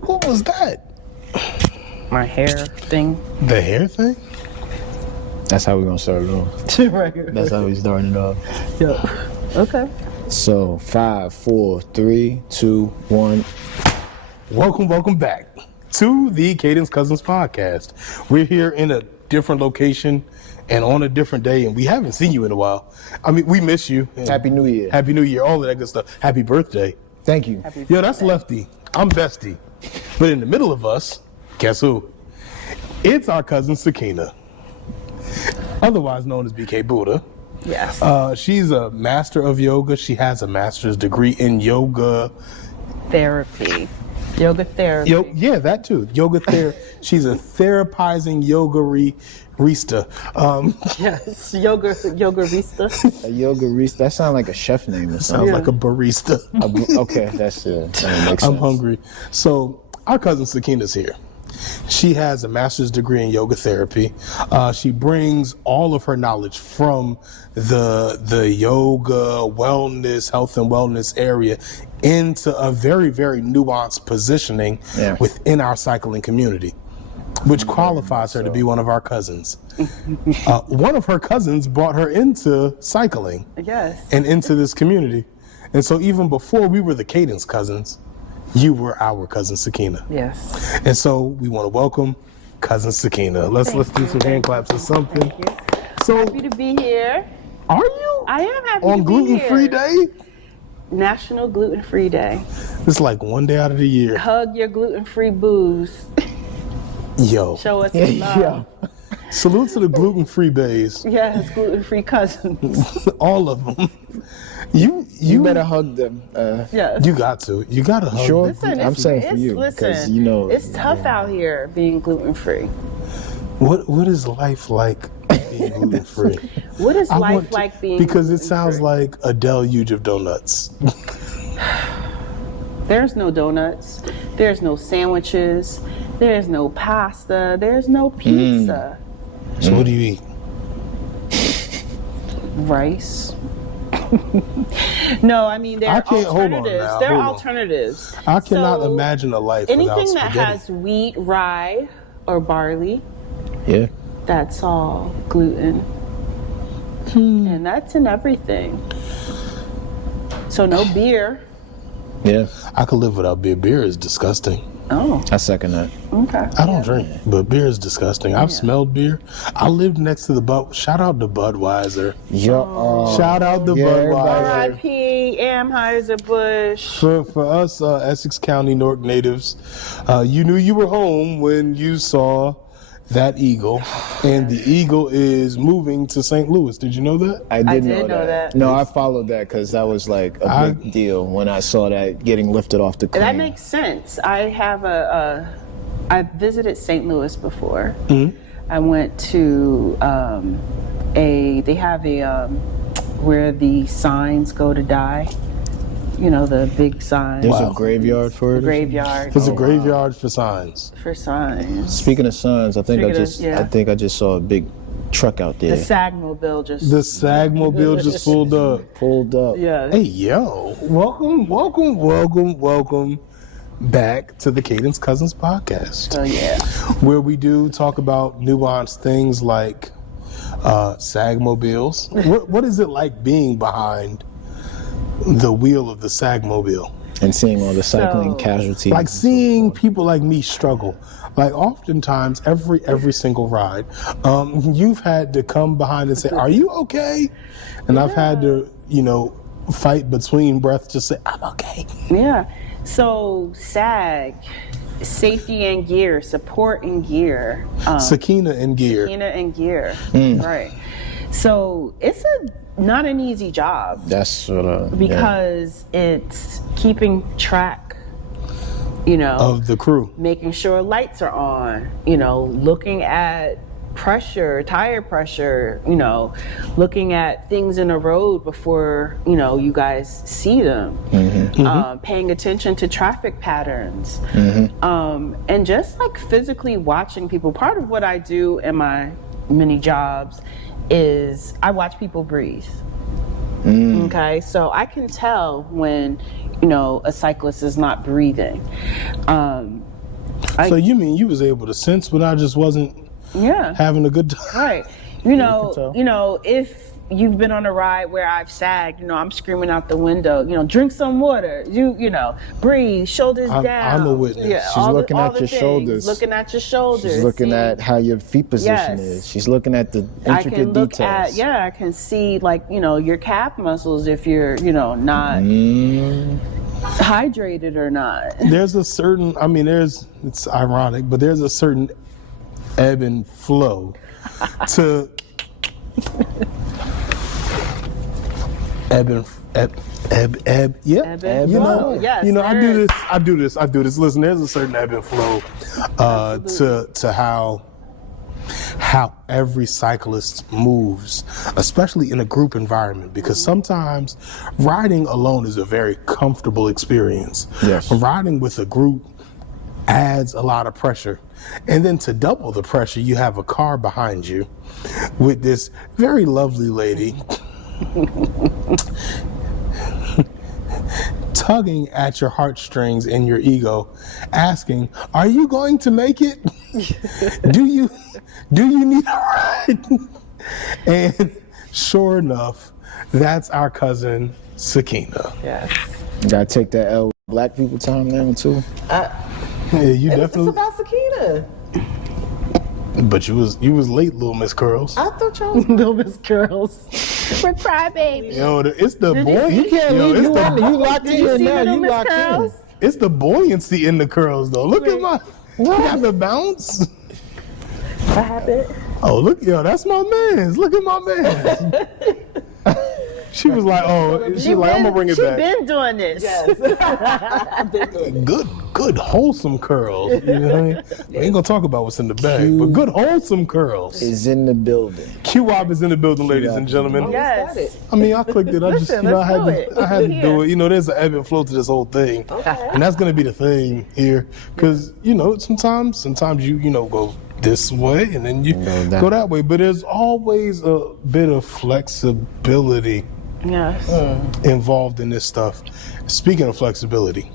What was that? My hair thing. The hair thing? That's how we're gonna start it off. Right. That's how we starting it off. Yeah. Okay. So 5, 4, 3, 2, 1. Welcome back to the Cadence Cousins podcast. We're here in a different location and on a different day, and we haven't seen you in a while. I mean, we miss you. Happy New Year. Happy New Year, all of that good stuff. Happy birthday. Thank you. Yo, that's Lefty. I'm Bestie. But in the middle of us, guess who? It's our cousin Sakina, otherwise known as BK Buddha. Yes. She's a master of yoga. She has a master's degree in yoga Therapy. Yoga therapy. Yeah, that too. Yoga therapy. She's a therapizing yogarista. Yes. Yogarista. A yogarista. That sounds like a chef name or Sounds something. like a barista. Okay, that's it. That makes I'm sense. hungry. So our cousin Sakina's here. She has a master's degree in yoga therapy. She brings all of her knowledge from the yoga, wellness, health and wellness area into a very, very nuanced positioning within our cycling community, which qualifies her to be one of our cousins. One of her cousins brought her into cycling. Yes. And into this community. And so even before we were the Cadence cousins, you were our cousin Sakina. Yes. And so we want to welcome cousin Sakina. Let's do some hand claps or something. Thank you. So Happy to be here. are you? I am happy On to be gluten-free here. day? National Gluten-Free Day. It's like one day out of the year. Hug your gluten-free booze. Yo. Show us some love. Salute to the gluten-free bays. Yes, gluten-free cousins. All of them. You better hug them. Yes. You got to. You got to hug Sure. them. Listen, I'm it's- saying for it's- you, listen, because you know it's tough out here being gluten-free. What is life like being gluten-free? What is I life want to- like being Because it sounds gluten-free? like a deluge of donuts. There's no donuts. There's no sandwiches. There's no pasta. There's no pizza. So what do you eat? Rice. No, I mean there I are can't- hold on alternatives. now, There are hold on. alternatives. I cannot So, imagine a life without anything that spaghetti. has wheat, rye, or barley. Yeah. That's all gluten. And that's in everything. So no beer. Yeah. I could live without beer. Beer is disgusting. Oh, I second that. okay. I don't drink, but beer is disgusting. I've smelled beer. I lived next to the Shout out to Budweiser. Shout out to Budweiser. R.I.P. Anheuser-Busch. For us Essex County Newark natives, you knew you were home when you saw that eagle, and the eagle is moving to St. Louis. Did you know that? I did know that. No, I folled that because that was like a big deal when I saw that getting lifted off the crane. That makes sense. I have I visited St. Louis before. I went to they have a where the signs go to die. You know, the big signs. There's a graveyard for it. Graveyard. There's a graveyard for signs. for signs. Speaking of signs, I think I just saw a big truck out The there. Sagmobile just. The Sagmobile just pulled up. Pulled up. Yeah. Hey, yo. Welcome back to the Cadence Cousins podcast, So yeah. where we do talk about nuanced things like Sagmobiles. What is it like being behind the wheel of the Sagmobile? And seeing all the cycling So- casualties. Like seeing people like me struggle. Like oftentimes, every single ride, you've had to come behind and say, "Are you okay?" And I've had to, fight between breaths to say, "I'm okay." Yeah. So SAG, safety and gear, support and gear. Sakina in gear. Sakina and gear. Right. So it's not an easy job That's what because it's keeping track, Of the crew. making sure lights are on, looking at pressure, tire pressure, looking at things in the road before, you guys see them, paying attention to traffic patterns, and just like physically watching people. Part of what I do in my many jobs is I watch people breathe. Okay, so I can tell when, a cyclist is not breathing. So you mean you was able to sense when I just wasn't having a good time? Right. If you've been on a ride where I've sagged, I'm screaming out the window, drink some water, breathe, shoulders down. I'm a witness. Yeah, She's looking at your shoulders. Looking at your shoulders. She's looking at how your feet position is. She's looking at the intricate details. I can see your calf muscles if you're, not hydrated or not. There's a certain, it's ironic, but there's a certain ebb and flow to ebb. Yeah. Ebb and flow. Yes, I do this. Listen, there's a certain ebb and flow to how every cyclist moves, especially in a group environment, because sometimes riding alone is a very comfortable experience. Yes. Riding with a group adds a lot of pressure. And then to double the pressure, you have a car behind you with this very lovely lady tugging at your heartstrings and your ego, asking, "Are you going to make it? Do you need a ride?" And sure enough, that's our cousin Sakina. Yes. You gotta take that L black people time now too. Yeah, you definitely. It's about Sakina. But you was late, Little Miss Curls. I thought y'all was Little Miss Girls. We're crybabies. Yo, it's the boy. You can't leave. You locked in now. You locked in. It's the buoyancy in the curls, though. Look at my. You got the bounce. What happened? Oh, look, that's my man's. Look at my man's. She was like, I'm gonna bring it back. She been doing this. Yes. Good wholesome curls. You know what I mean? We ain't gonna talk about what's in the bag, but good wholesome curls. Is in the building. Q-Wop is in the building, ladies and gentlemen. Yes. I clicked it. I just, Listen, I had to do it. There's an ebb and flow to this whole thing, and that's gonna be the thing here, because sometimes you go this way and then you go that way, but there's always a bit of flexibility involved in this stuff. Speaking of flexibility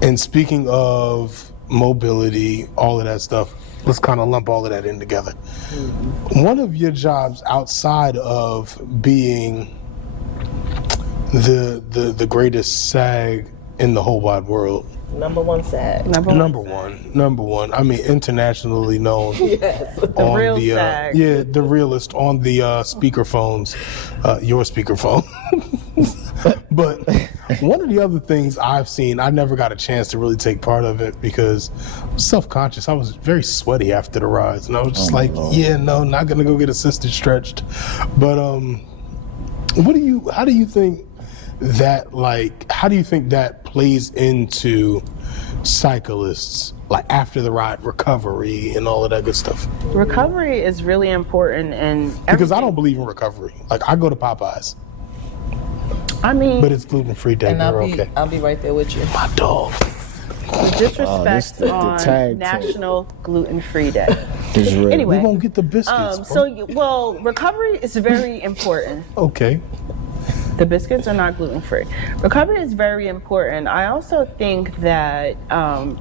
and speaking of mobility, all of that stuff, let's kind of lump all of that in together. One of your jobs outside of being the greatest SAG in the whole wide world, Number one SAG. Number one. Internationally known. Yes. The real SAG. The realest on the speakerphones, your speakerphone. But one of the other things I've seen, I never got a chance to really take part of it because I was self-conscious. I was very sweaty after the rides, and I was just not gonna go get assisted stretched. But how do you think that plays into cyclists, like after the ride recovery and all of that good stuff? Recovery is really important, and because I don't believe in recovery. Like, I go to Popeyes, but it's gluten-free day. And I'll be right there with you. My dog. Disrespect the on tag National Gluten-Free Day. We Anyway, won't get the biscuits. recovery is very important. Okay. The biscuits are not gluten-free. Recovery is very important. I also think that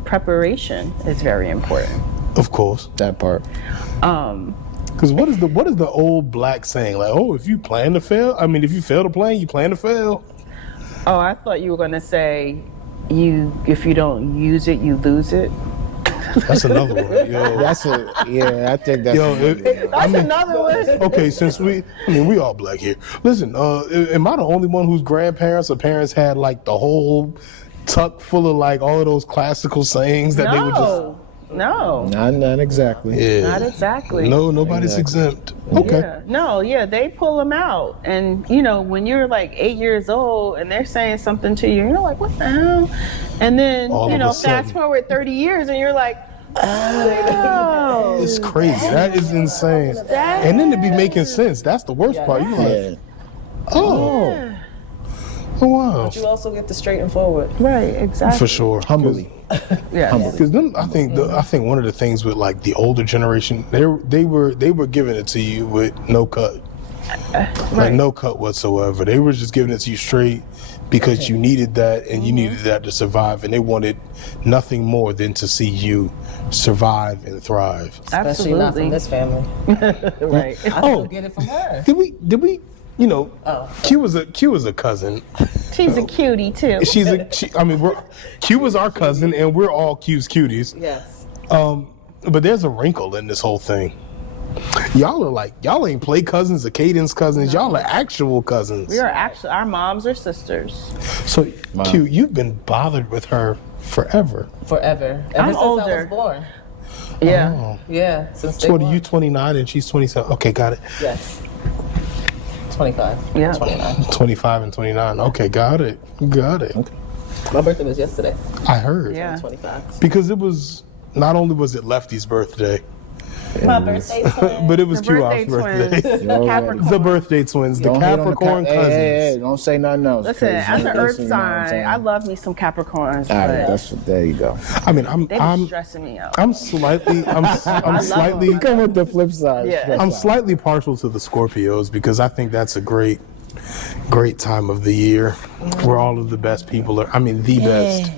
preparation is very important. Of course. That part. Because what is the old black saying? Like, if you plan to fail, if you fail to plan, you plan to fail. Oh, I thought you were gonna say, if you don't use it, you lose it. That's another one. Yo. That's it. Yeah, I think that's. That's another one. Okay, since we all black here. Listen, am I the only one whose grandparents or parents had like the whole tuck full of like all of those classical sayings that they would just? No. Not exactly. Yeah. Not exactly. No, nobody's exempt. Okay. They pull them out. And, when you're like 8 years old and they're saying something to you, you're like, what the hell? And then, fast forward 30 years and you're like, oh. It's crazy. That is insane. And then to be making sense, that's the worst part. You're like, oh. Oh, wow. But you also get to straight and forward. Right, exactly. For sure. Humbly. Yeah. Because I think one of the things with like the older generation, they were giving it to you with no cut. Like no cut whatsoever. They were just giving it to you straight because you needed that and you needed that to survive, and they wanted nothing more than to see you survive and thrive. Especially not from this family. Right. I still get it from her. Did we you know, Q was a cousin. She's a cutie too. Q was our cousin and we're all Q's cuties. Yes. But there's a wrinkle in this whole thing. Y'all ain't play cousins or Cadence cousins. Y'all are actual cousins. We are actually, our moms are sisters. So, Q, you've been bothered with her forever. Forever. Ever I'm since older. I was born. Yeah. Oh. Yeah. Since So, what are you 29 and she's 27? Okay, got it. Yes. 25. Yeah. 29. 25 and 29. Okay, got it. Okay. My birthday was yesterday. I heard. Yeah. 25. Because it was, not only was it Lefty's birthday, My birthday twin. but it was The Q-Op's birthday birthday. twins. Capricorn. The birthday twins, the Don't hate on the Capricorn cousins. Hey, don't say nothing else. Listen, 'cause as an earth you know what I'm sign, saying? I love me some Capricorns, All right, but there you go. I mean, they be stressing me out. I'm slightly, I'm slightly, Come with the flip side. Yeah. I'm slightly partial to the Scorpios because I think that's a great time of the year where all of the best people are, the best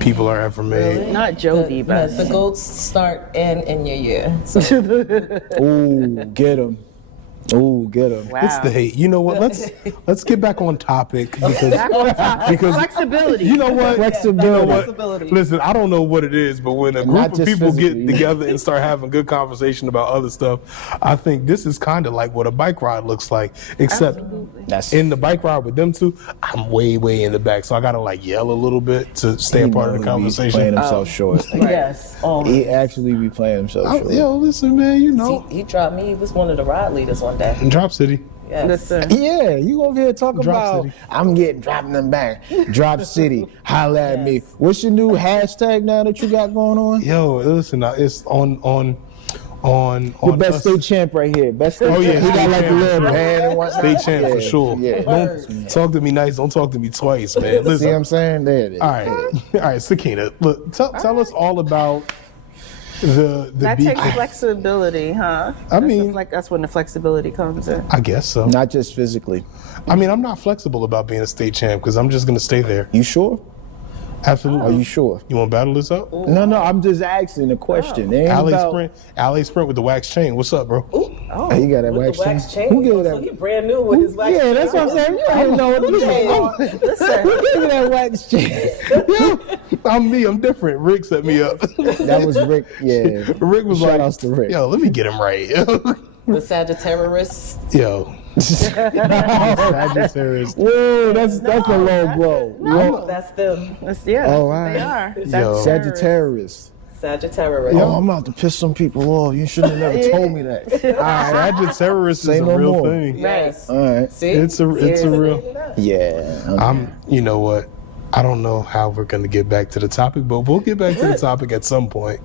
people are ever made. Not Jody, but The goats start in your year. So Ooh, get him. Ooh, get him. wow. It's the hate. You know what? Let's get back on topic because Flexibility. you know what? Flexibility. You know what? Flexibility. Listen, I don't know what it is, but when a Not group of just people get physically. together and start having good conversation about other stuff, I think this is kind of like what a bike ride looks like, except That's in the bike ride with them two, I'm way in the back, so I gotta like yell a little bit to stay a part of the Playing conversation. himself short. yes. He actually be playing himself short. Yo, listen, man, you know, He dropped me. He was one of the ride leaders one day. Drop City. Yes. Listen. Yeah, you over here talking Drop about City. I'm dropping them back. Drop City, holla at me. What's your new hashtag now that you got going on? Yo, listen, it's on The best us. state champ right here. Best state Oh, yeah, champ. He got state like a champ. little band and whatnot. State champ for Yeah, sure. Yeah. Don't talk to me nice. Don't talk to me twice, man. See what Listen. I'm saying? There it is. All right, Sakina. Look, tell us all about the That beacon. takes flexibility, huh? I mean- that's when the flexibility comes in. I guess so. Not just physically. I'm not flexible about being a state champ because I'm just gonna stay there. You sure? Absolutely. Are you sure? You want to battle this out? No, I'm just asking a question. It ain't LA Sprint with the wax chain. What's up, bro? Oh, you got that With wax the wax chain. Who gave So that? he brand new with his wax chain. Yeah, that's what I'm saying. You don't even know what to do. Listen, Who gave you that wax chain? I'm me. I'm different. Rick set me up. That was Rick. Yeah. Rick was Shout like, outs to Rick. "Yo, let me get him right." The Sagittarius. Yo, Sagittarius. Whoa, that's a low blow. Low- That's them. yeah, Oh, they wow. are. Yo. Sagittarius. Sagittarius. Oh, I'm about to piss some people off. You shouldn't have never told me that. Sagittarius is Say a no real more. thing. Yes. All right. See? It's a real. Yeah. You know what? I don't know how we're going to get back to the topic, but we'll get back to the topic at some point.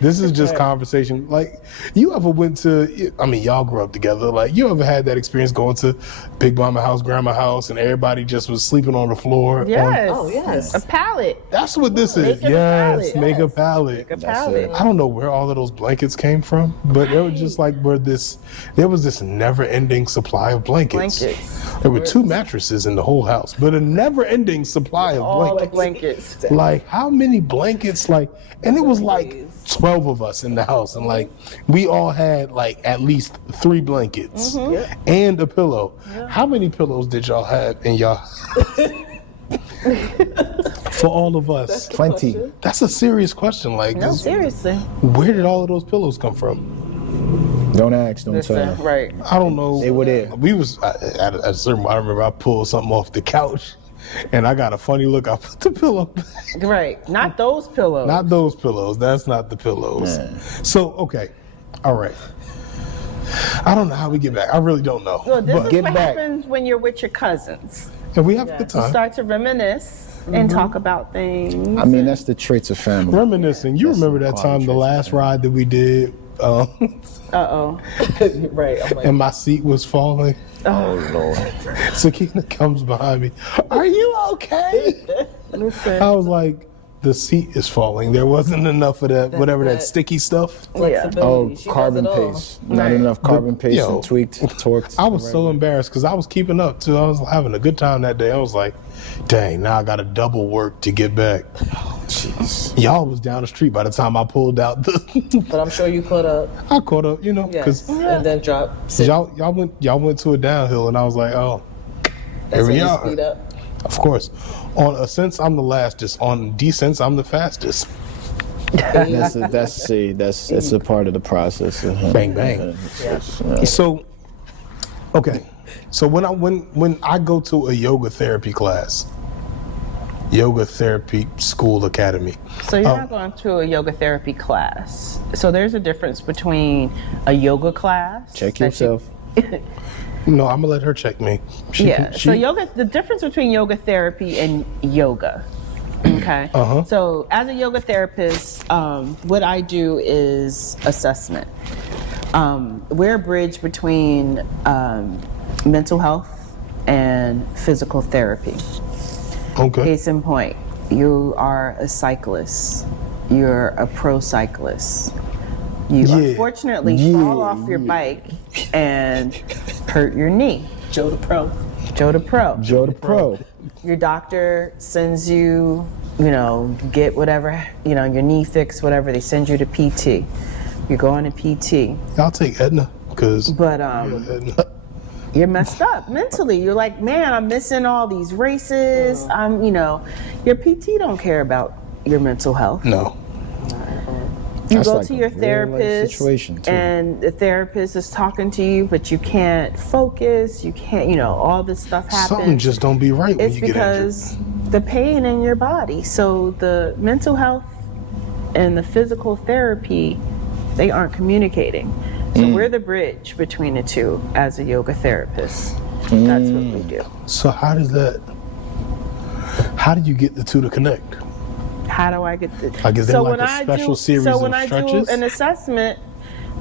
This is just conversation. Like, you ever went to, y'all grew up together. Like, you ever had that experience going to Big Mama house, Grandma house, and everybody just was sleeping on the floor? Yes. Oh, yes. A pallet. That's what this is. Making a Yes, pallet. make a pallet. A pallet. I don't know where all of those blankets came from, but they were just like there was this never-ending supply of blankets. There were 2 mattresses in the whole house, but a never-ending supply of All the blankets. blankets. Like, how many blankets? Like, and it was like 12 of us in the house, and like we all had like at least 3 blankets and a pillow. How many pillows did y'all have in y'all? For all of us. Plenty. That's a serious question. Like, No, seriously. where did all of those pillows come from? Don't ask, don't Listen, tell. right. I don't know. They were there. We was at a certain point. I remember I pulled something off the couch, and I got a funny look. I put the pillow back. Right. Not those pillows. Not those pillows. That's not the pillows. So okay, all right. I don't know how we get back. I really don't know. Well, this But is get what back. happens when you're with your cousins. and we have a good You time. start to reminisce and talk about things. I mean, that's the traits of family. Reminiscing. You remember that time, the last ride that we did, Uh-oh. Right. I'm like, and my seat was falling. Oh, Lord. Sakina comes behind me. Are you okay? Listen. I was like, the seat is falling. There wasn't enough of that, whatever that that- sticky stuff. Oh, Flexibility. She does carbon it all. paste. Not Right. enough carbon paste yo, and tweaked, torqued. I was so embarrassed because I was keeping up too. I was having a good time that day. I was like, dang, now I got to double work to get back. Jeez. Y'all was down the street by the time I pulled out the. But I'm sure you caught up. I caught up, you know, Yes. because And then drop. Sit. y'all went to a downhill, and I was like, oh, That's here when we you are. speed up. Of course, on ascents I'm the lastest. On descents I'm the fastest. That's a part of the process. Bang bang. So, okay, so when I go to a yoga therapy class, yoga therapy school academy. So you're not going to a yoga therapy class. So there's a difference between a yoga class. Check that you- yourself. No, I'm gonna let her check me. So yoga, the difference between yoga therapy and yoga. Okay. So as a yoga therapist, what I do is assessment. We're a bridge between mental health and physical therapy. Okay. Case in point, you are a cyclist. You're a pro cyclist. You Yeah. unfortunately fall off your bike and hurt your knee. Joe the Pro. Joe the Pro. Joe the Pro. Your doctor sends you, get whatever, your knee fixed, whatever. They send you to PT. You're going to PT. I'll take Edna because. But you're messed up mentally. You're like, man, I'm missing all these races. Your PT don't care about your mental health. No. You That's go like to a your real-life therapist, situation, too. and the therapist is talking to you, but you can't focus. You can't, all this stuff happens. Something just don't be right when It's you get injured. because the pain in your body. So the mental health and the physical therapy, they aren't communicating. So we're the bridge between the two as a yoga therapist. That's what we do. So how do you get the two to connect? How do I get the? Like, is there like a special series so of when I stretches? do an assessment,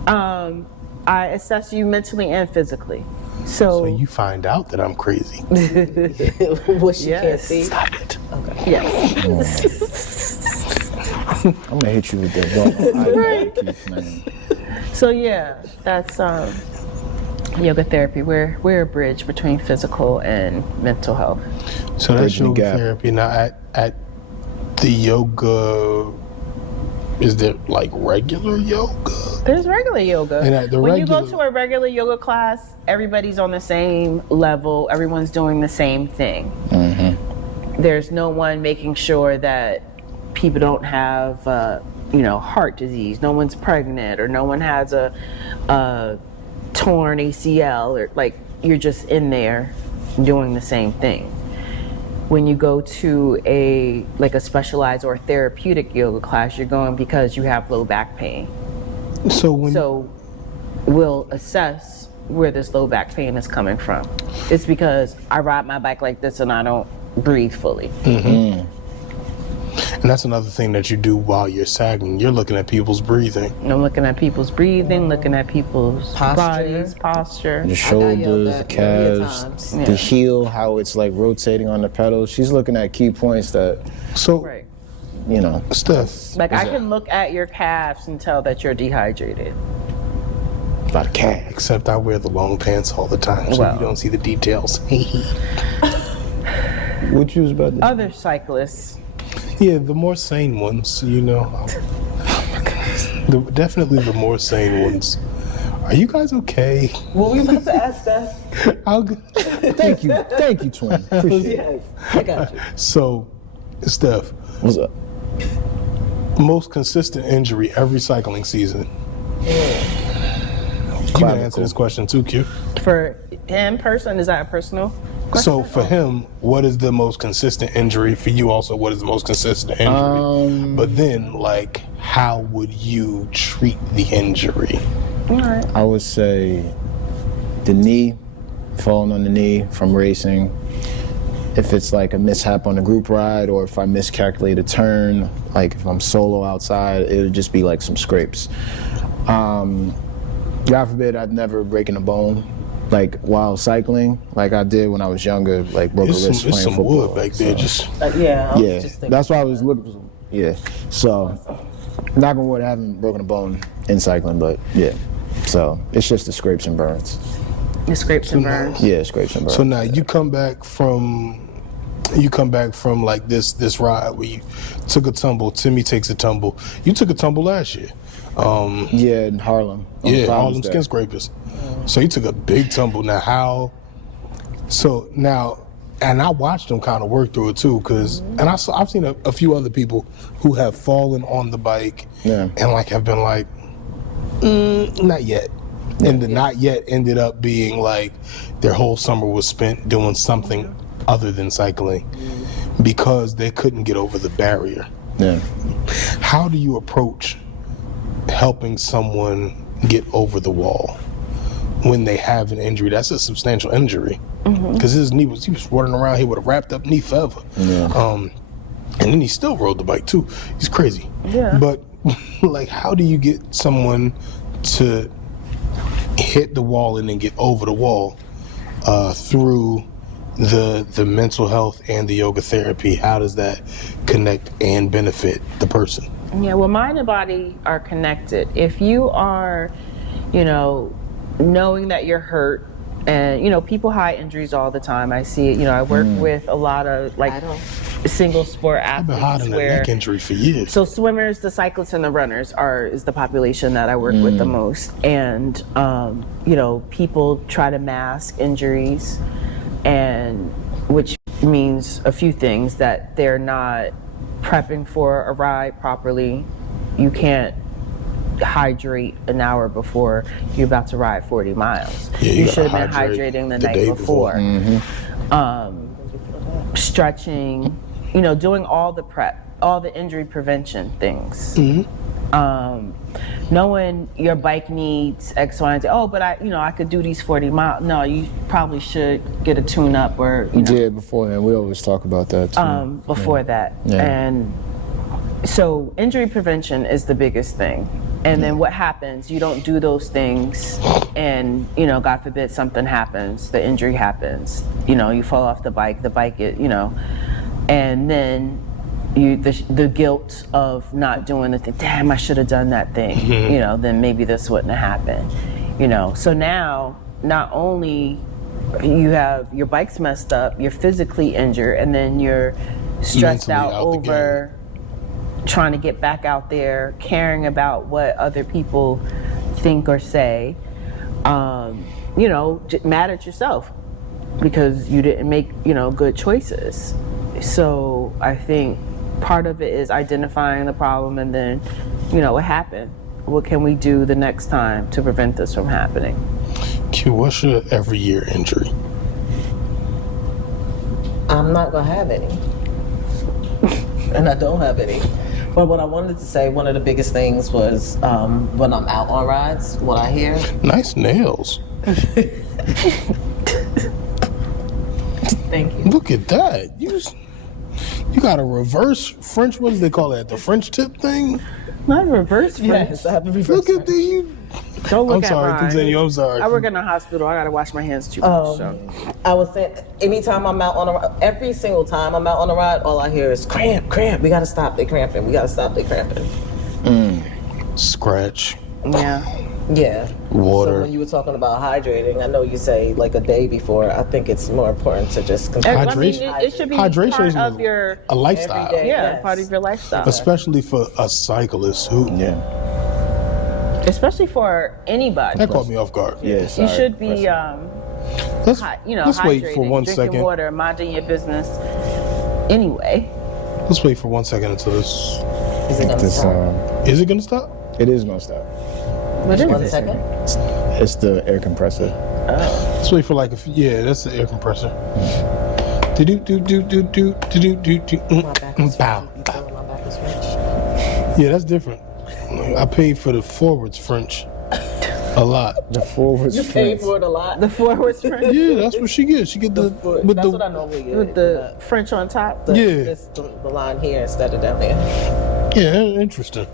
I assess you mentally and physically. So you find out that I'm crazy. What she can't Yes. see. Stop it. Yes. I'm gonna hit you with that. Man. So yeah, that's yoga therapy. We're a bridge between physical and mental health. So that's Bridging the yoga gap. therapy. Now at the yoga, is there like regular yoga? There's regular yoga. And at the when you go regular- to a regular yoga class, everybody's on the same level. Everyone's doing the same thing. There's no one making sure that people don't have, heart disease. No one's pregnant, or no one has a torn ACL, or like you're just in there doing the same thing. When you go to a specialized or therapeutic yoga class, you're going because you have low back pain. So when So we'll assess where this low back pain is coming from. It's because I ride my bike like this and I don't breathe fully. and that's another thing that you do while you're sagging. You're looking at people's breathing. And I'm looking at people's breathing, looking at people's Posture. bodies, posture. The yelled shoulders, the at million calves, times. Yeah. the heel, how it's like rotating on the pedals. She's looking at key points that, So Right. Steph, Like I can look at your calves and tell that you're dehydrated. about a calf. except I wear the long pants all the time, so Well. you don't see the details. What you was about to Other cyclists, Yeah, the more sane ones, definitely the more sane ones. Are you guys okay? What were you about to ask us? Thank you, twin. Appreciate it. Yes, I got you. So, Steph, What's up? most consistent injury every cycling season. You can answer this question too, Q. for him person, is that a personal question? So for him, what is the most consistent injury? For you also, what is the most consistent injury? But then, like, how would you treat the injury? All right. I would say the knee, falling on the knee from racing. If it's like a mishap on a group ride, or if I miscalculate a turn, like if I'm solo outside, it would just be like some scrapes. God forbid I'd never breaking a bone, like while cycling, like I did when I was younger, like broke a It's wrist some playing football. wood back there. so- Just Yeah, I was yeah, just thinking. that's why I was looking. Yeah. So, knock on wood, I haven't broken a bone in cycling, but yeah. So it's just the scrapes and burns. The scrapes and burns. Yeah, scrapes and burns. So now you come back from like this ride where you took a tumble. Timmy takes a tumble. You took a tumble last year. Yeah, in Harlem. on Yeah, Father's Harlem Day. Skin Scrapers. So you took a big tumble. Now how? So now, and I watched them kind of work through it too, I've seen a few other people who have fallen on the bike Yeah. and like have been like, not yet. And the not yet ended up being like their whole summer was spent doing something other than cycling because they couldn't get over the barrier. Yeah. How do you approach helping someone get over the wall when they have an injury? That's a substantial injury because his knee he was running around here with a wrapped up knee forever. Yeah. And then he still rode the bike too. He's crazy. Yeah. But like, how do you get someone to hit the wall and then get over the wall through the mental health and the yoga therapy? How does that connect and benefit the person? Yeah, well, mind and body are connected. If you are, knowing that you're hurt, and, people hide injuries all the time. I see it. I work with a lot of, like, single sport I've been athletes hiding a where... neck injury for years. So swimmers, the cyclists, and the runners is the population that I work with the most. And, people try to mask injuries, and which means a few things, that they're not prepping for a ride properly. You can't hydrate an hour before you're about to ride 40 miles. Yeah, you you should have been gotta hydrate hydrating the the night day before. before. Stretching, doing all the prep, all the injury prevention things. Knowing your bike needs X, Y, and Z. Oh, but I could do these 40 miles. No, you probably should get a tune up or, Yeah, beforehand. We always talk about that too. before that. Yeah. And so injury prevention is the biggest thing. And then what happens, you don't do those things and, God forbid something happens, the injury happens, you fall off the bike, and then the guilt of not doing the thing, damn, I should have done that thing, then maybe this wouldn't have happened, So now, not only you have your bike's messed up, you're physically injured, and then you're stressed Mentally out out the over trying to get back out there, caring about what other people think or say, mad at yourself because you didn't make, good choices. So I think part of it is identifying the problem and then, what happened? What can we do the next time to prevent this from happening? Q, what's your every year injury? I'm not gonna have any. And I don't have any. But what I wanted to say, one of the biggest things was when I'm out on rides, what I hear. Nice nails. Thank you. Look at that. You got a reverse French, what do they call that? The French tip thing? Not reverse French. Yes, I have a reverse. Look at the... Don't look I'm at sorry, mine. continue, I'm sorry. I work in a hospital. I gotta wash my hands too much. So. I was saying, anytime I'm out on a ride, every single time I'm out on a ride, all I hear is cramp, cramp. We gotta stop, they cramping. We gotta stop, they cramping. Scratch, Yeah. Yeah. water. So when you were talking about hydrating, I know you say like a day before. I think it's more important to just continue. Hydration. It should be Hydration part is of your a lifestyle. Every day. Yes. part of your lifestyle. Especially for a cyclist who... Yeah. Especially for anybody. That caught me off guard. Yeah. You Sorry. should be, Let's, hydrating, wait for one drinking second. water, minding your business. Anyway. Let's wait for 1 second until this... Is it gonna This, stop? Is it gonna stop? it is gonna stop. What is 1 it? second? It's the air compressor. Let's wait for like yeah, that's the air compressor. Do do do do do do do do do. My back is Bow. You feeling my back is French? Yeah, that's different. I paid for the forwards French a lot. The forwards You paid French. for it a lot. The forwards French Yeah, that's what she gets. She get the with That's the what I normally get. with the French on top. Yeah. It's the line here instead of down there. yeah, interesting.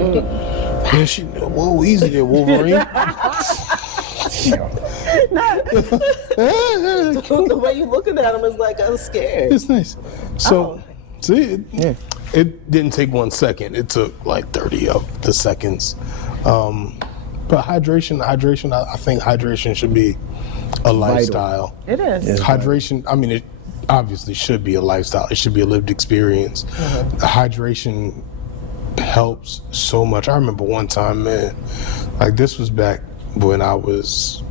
Yeah, she whoa easy there, Wolverine. The way you looking at him is like I'm scared. It's nice. So, see, Yeah. it didn't take 1 second. It took like 30 of the seconds. But hydration, I think hydration should be a lifestyle. It is. Hydration, I mean, it obviously should be a lifestyle. It should be a lived experience. Hydration helps so much. I remember one time, man, like this was back when I was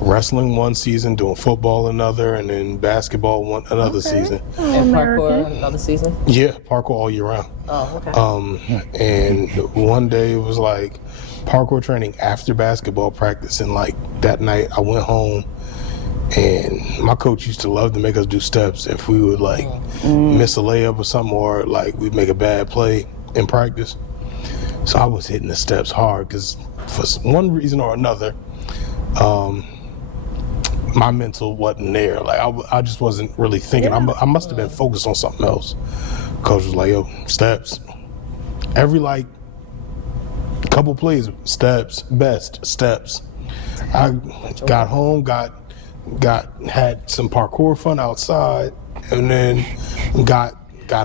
wrestling one season, doing football another, and then basketball another season. And parkour another season? Yeah, parkour all year round. Oh, okay. And one day it was like parkour training after basketball practice, and like that night I went home, and my coach used to love to make us do steps if we would like miss a layup or something, or like we'd make a bad play in practice. So I was hitting the steps hard because for one reason or another, my mental wasn't there. Like I just wasn't really thinking. I must have been focused on something else. Coach was like, yo, steps. Every like couple plays, steps, best steps. I got home, had some parkour fun outside, and then got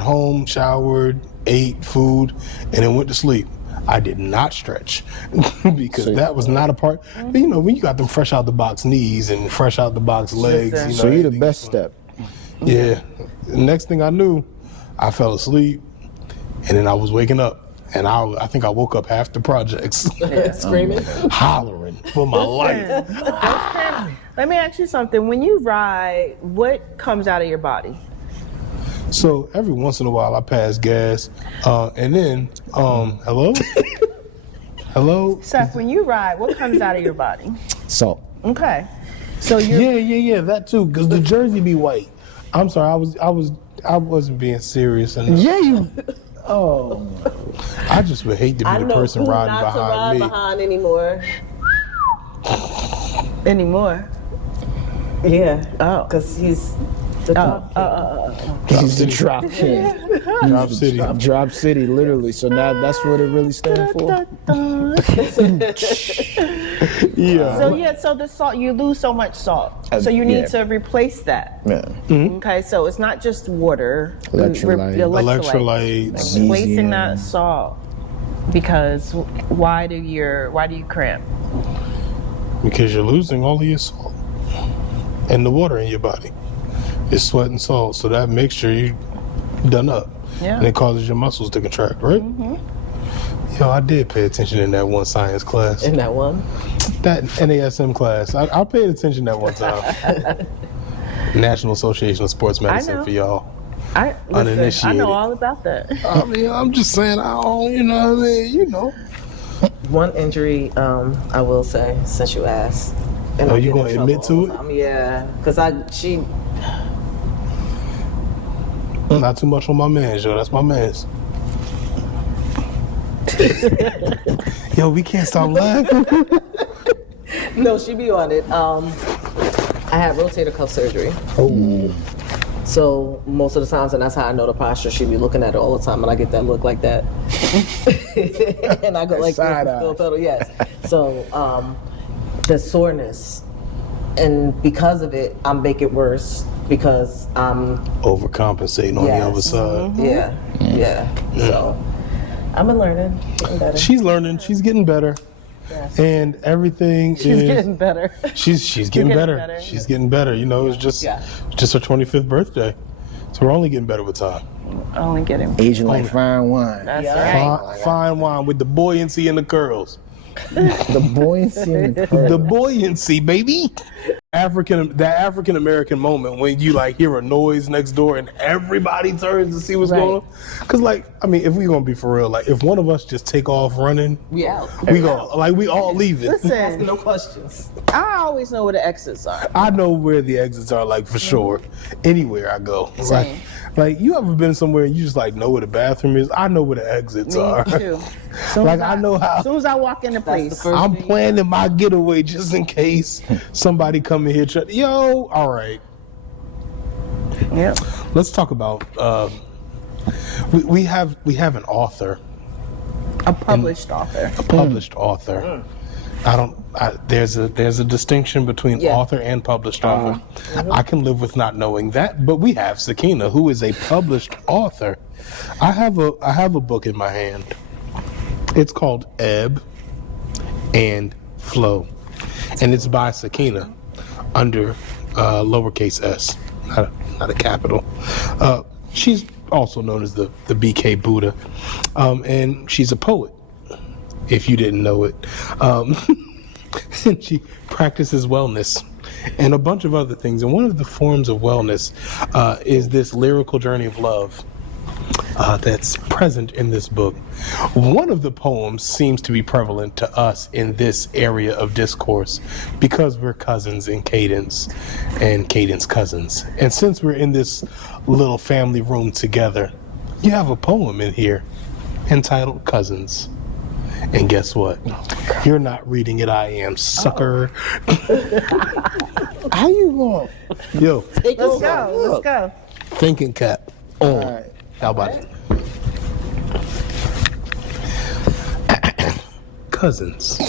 home, showered, ate food, and then went to sleep. I did not stretch because that was not a part. You know, when you got them fresh out the box knees and fresh out the box legs. You know, So you're the best step. Yeah. The next thing I knew, I fell asleep, and then I was waking up, and I think I woke up half the projects, Screaming? hollering for my life. Let me ask you something. When you ride, what comes out of your body? So every once in a while I pass gas, and then, hello? Hello? Seth, when you ride, what comes out of your body? Salt. Okay. So you're Yeah, that too, because the jersey be white. I'm sorry, I wasn't being serious enough. Yeah, you. Oh. I just would hate to be the person riding behind me. behind anymore. anymore. Yeah. Oh. Because he's the top. He's the drop king. Drop City. Drop City, literally. So now that's what it really stands for. Yeah. So the salt, you lose so much salt. So you need to replace that. Yeah. Okay, so it's not just water. Electrolytes. Electrolytes. Replacing Magnesium. that salt. Because why do you cramp? Because you're losing all of your salt and the water in your body. It's sweat and salt, so that mixture you done up, and it causes your muscles to contract, right? Yo, I did pay attention in that one science class. In that one? That NASM class, I paid attention that one time. National Association of Sports Medicine for y'all. I Uninitiated. know all about that. I mean, I'm just saying, I don't, you know what I mean? You know. One injury, I will say, since you asked. And Oh, I you get in gonna admit trouble to all the time. Yeah, because she. Not too much on my man's, yo. That's my man's. Yo, we can't stop laughing. No, she be on it. I had rotator cuff surgery. Oh. So most of the times, and that's how I know the posture, she be looking at it all the time, and I get that look like that. And I go like Side this, eye. still pedal, yes. So the soreness, and because of it, I make it worse because I'm Overcompensating on the other side. yeah. So I've been learning, getting better. She's learning. She's getting better. Yes. And everything She's is getting better. she's getting better. She's getting better. You know, it's just her 25th birthday. So we're only getting better with time. Only getting. Aging like fine wine. That's right. Fine wine with the buoyancy and the curls. The buoyancy and the curve. The buoyancy, baby. That African American moment when you like hear a noise next door and everybody turns to see what's going on. Cause like, I mean, if we gonna be for real, like if one of us just take off running, We out. we all leaving. Listen, No questions. I always know where the exits are. I know where the exits are, like for sure. Anywhere I go. Same. Like you ever been somewhere and you just like know where the bathroom is? I know where the exits are. Me too. Like I know how. As soon as I walk in the place, first I'm thing. planning my getaway just in case somebody come in here. Yo, all right. Yep. Let's talk about. We have an author, A published author. a published author, There's a distinction between Yeah. author and published author. I can live with not knowing that, but we have Sakina, who is a published author. I have a book in my hand. It's called Ebb and Flow, and it's by Sakina under lowercase s, not a capital. She's also known as the BK Buddha, and she's a poet, if you didn't know it. And she practices wellness and a bunch of other things. And one of the forms of wellness is this lyrical journey of love that's present in this book. One of the poems seems to be prevalent to us in this area of discourse because we're cousins in Cadence and Cadence Cousins. And since we're in this little family room together, you have a poem in here entitled Cousins. And guess what? You're not reading it, I am, sucker. How you going? Yo, Let's go. thinking cap on. All right. How about it? Cousins.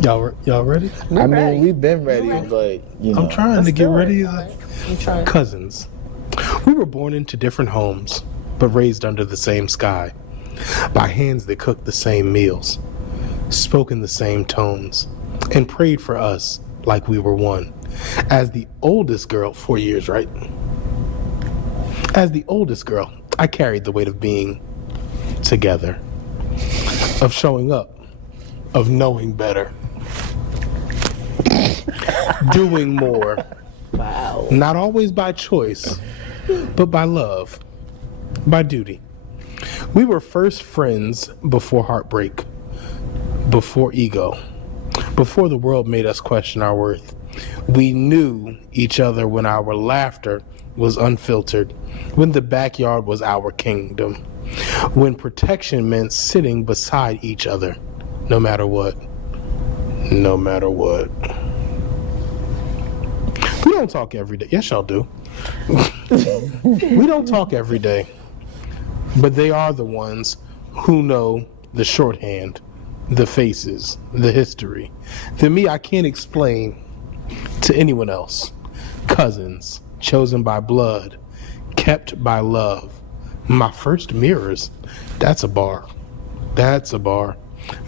Y'all ready? I mean, we've been ready, but you know. I'm trying to get do it. ready. I'm trying. Cousins. We were born into different homes, but raised under the same sky, by hands that cooked the same meals, spoke in the same tones, and prayed for us like we were one. As the oldest girl, 4 years, right? As the oldest girl, I carried the weight of being together, of showing up, of knowing better, doing more. Wow. Not always by choice, but by love, by duty. We were first friends before heartbreak, before ego, before the world made us question our worth. We knew each other when our laughter was unfiltered, when the backyard was our kingdom, when protection meant sitting beside each other, no matter what. No matter what. We don't talk every day. Yes, y'all do. We don't talk every day. But they are the ones who know the shorthand, the faces, the history. The me I can't explain to anyone else. Cousins, chosen by blood, kept by love. My first mirrors, that's a bar. That's a bar.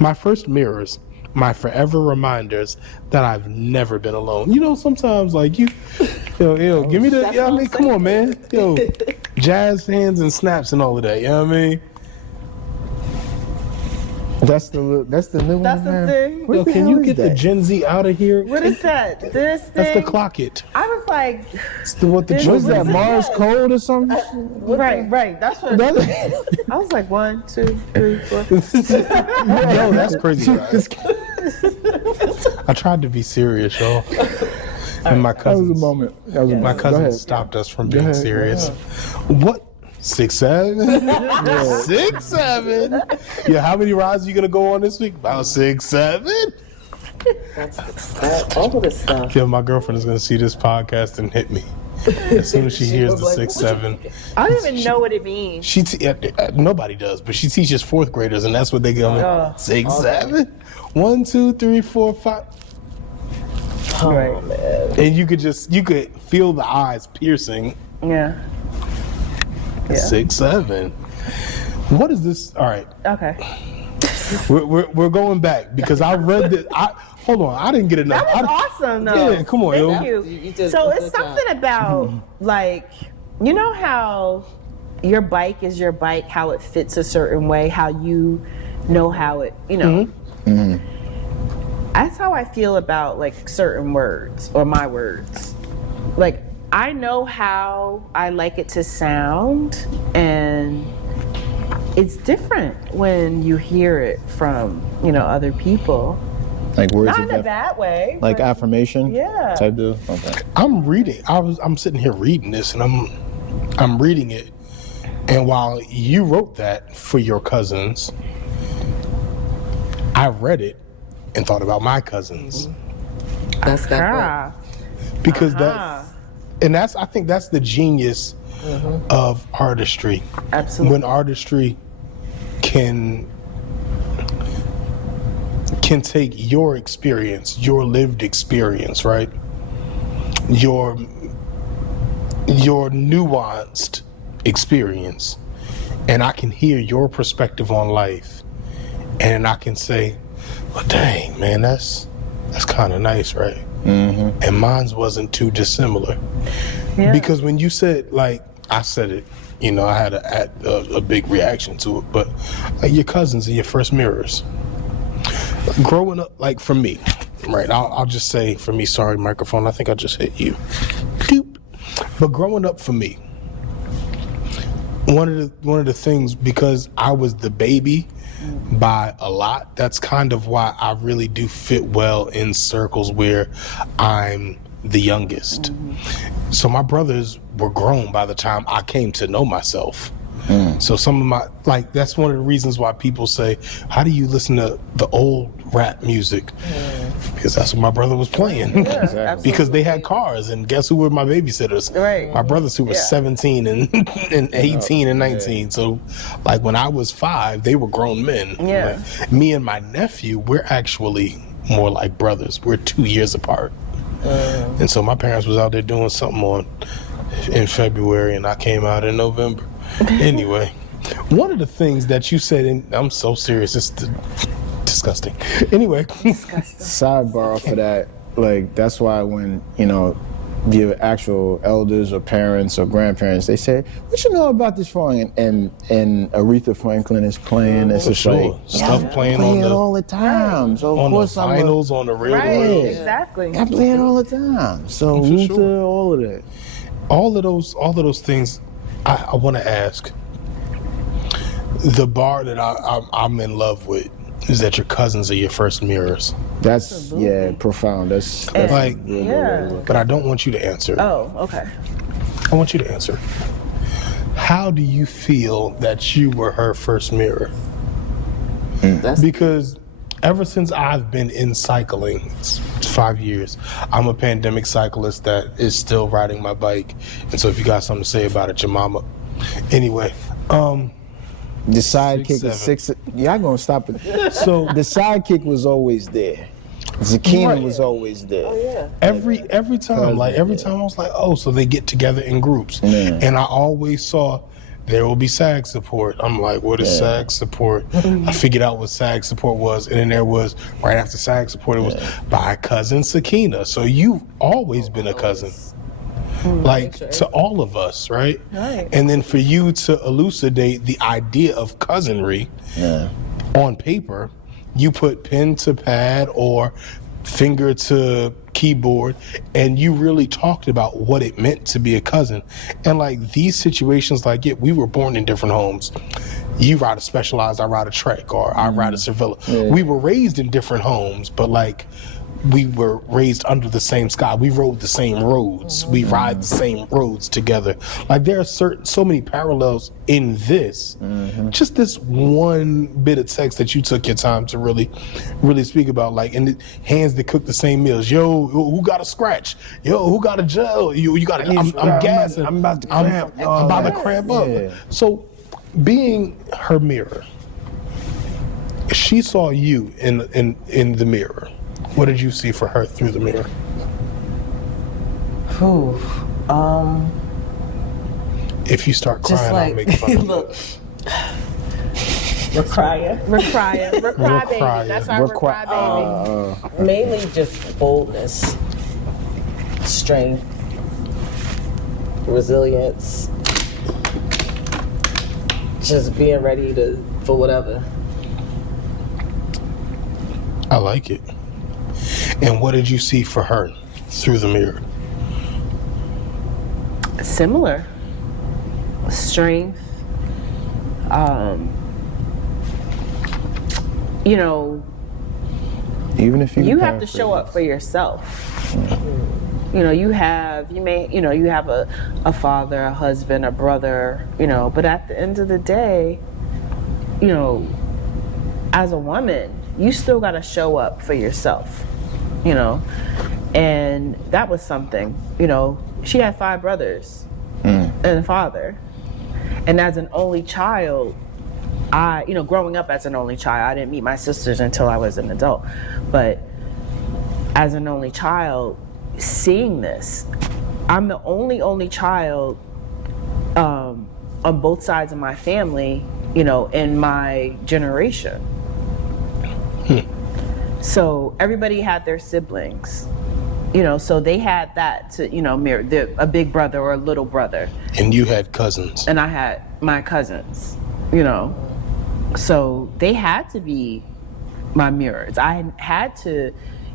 My first mirrors, my forever reminders that I've never been alone. You know, sometimes like yo, give me the, I mean, come on, man. Yo, jazz hands and snaps and all of that, you know what I mean? That's the new one. That's the man. thing. What Yo, the can hell you is get the that? Gen Z out of here? What is that? This thing? That's the clock it. I was like, It's the, what the This What is What that, is it Mars called? Code or something? right. That's what. I was like 1, 2, 3, 4. Yo, that's crazy, guys. I tried to be serious, y'all. And my That was cousins, a moment. That was a my moment. Go cousin ahead. stopped us from Go being ahead. serious. What? 6'7"? 6'7"? Yeah, how many rides are you gonna go on this week? About 6'7"? That's all of this stuff. Yeah, my girlfriend is gonna see this podcast and hit me as soon as she hears the was like, 6'7". I don't even know what it means. Nobody does, but she teaches fourth graders, and that's what they go. Oh. 6'7"? 1, 2, 3, 4, 5. Right. And you could feel the eyes piercing. Yeah. 6'7". What is this? All right, Okay. we're going back because I read that. Hold on, I didn't get enough. That was awesome, though. Yeah, come on, Thank yo. you. You did So a it's good job. something about like, you know how your bike is your bike, how it fits a certain way, how you know how it, you know. That's how I feel about like certain words or my words. Like I know how I like it to sound, and it's different when you hear it from, other people. Like words Not of in a bad way. like but- affirmation. Yeah. Type deal. Okay. I'm reading. I'm sitting here reading this, and I'm reading it. And while you wrote that for your cousins, I read it and thought about my cousins That's that way. Ah, because ah, I think that's the genius of artistry. absolutely. When artistry can can take your experience, your lived experience, right? Your nuanced experience, and I can hear your perspective on life, and I can say, well, dang, man, that's kind of nice, right? Mm-hmm. And mine's wasn't too dissimilar. Yeah. Because when you said, like, I said it, you know, I had a big reaction to it, but like, your cousins are your first mirrors. Growing up, like, for me, right, I'll just say, for me, sorry, microphone, I think I just hit you. Doop. But growing up for me, one of the things, because I was the baby by a lot, that's kind of why I really do fit well in circles where I'm the youngest. Mm-hmm. So my brothers were grown by the time I came to know myself. So some of my, like, that's one of the reasons why people say, how do you listen to the old rap music? Because that's what my brother was playing. Yeah, exactly. Because they had cars, and guess who were my babysitters? Right. My brothers who were 17 and 18 and 19. So, like, when I was 5, they were grown men. Yeah. Like, me and my nephew, we're actually more like brothers. We're 2 years apart. And so my parents was out there doing something in February, and I came out in November. Anyway, one of the things that you said, and I'm so serious, it's disgusting. Anyway. Sidebar for that, like, that's why when, you know, your actual elders or parents or grandparents, they say, what you know about this song? And Aretha Franklin is playing. It's just sure. Like, Stuff playing on it all the time. So on of course the vinyls, on the real Right, exactly. I play it all the time. So Luther, sure. all of that. All of those things, I want to ask. The bar that I'm in love with is that your cousins are your first mirrors. That's profound. That's like, real. But I don't want you to answer. Oh, okay. I want you to answer. How do you feel that you were her first mirror? Because ever since I've been in cycling, it's 5 years, I'm a pandemic cyclist that is still riding my bike. And so if you got something to say about it, your mama. Anyway, the sidekick is 6. Y'all gonna stop it. So the sidekick was always there. Sakina was always there. Oh, yeah. Every time I was like, oh, so they get together in groups. Yeah. And I always saw there will be SAG support. I'm like, what is SAG support? I figured out what SAG support was, and then there was, right after SAG support, it was by cousin Sakina. So you've always been a cousin. Like, to all of us, right? And then for you to elucidate the idea of cousinry on paper, you put pen to pad or finger to keyboard, and you really talked about what it meant to be a cousin. And like these situations, like we were born in different homes. You ride a Specialized, I ride a Trek, or I ride a Cervelo. We were raised in different homes, but like we were raised under the same sky. We rode the same roads. We ride the same roads together. Like there are so many parallels in this. Just this one bit of text that you took your time to really, really speak about. Like, and the hands that cook the same meals. Yo, who got a scratch? Yo, who got a gel? You got. I'm gassing. I'm about to cramp. I'm about to cramp up. So, being her mirror, she saw you in the mirror. What did you see for her through the mirror? If you start crying, I'll make fun of look. We're crying. Baby. That's our cry baby. Mainly just boldness, strength, resilience, just being ready for whatever. I like it. And what did you see for her through the mirror? Similar. Strength. You know, even if you have to show up for yourself. You know, you have a father, a husband, a brother, you know, but at the end of the day, you know, as a woman, you still got to show up for yourself, you know, and that was something, you know, she had 5 brothers and a father, and as an only child, growing up as an only child, I didn't meet my sisters until I was an adult. But as an only child, seeing this, I'm the only child on both sides of my family, in my generation. So everybody had their siblings, so they had that to, mirror a big brother or a little brother. And you had cousins. And I had my cousins, so they had to be my mirrors. I had to,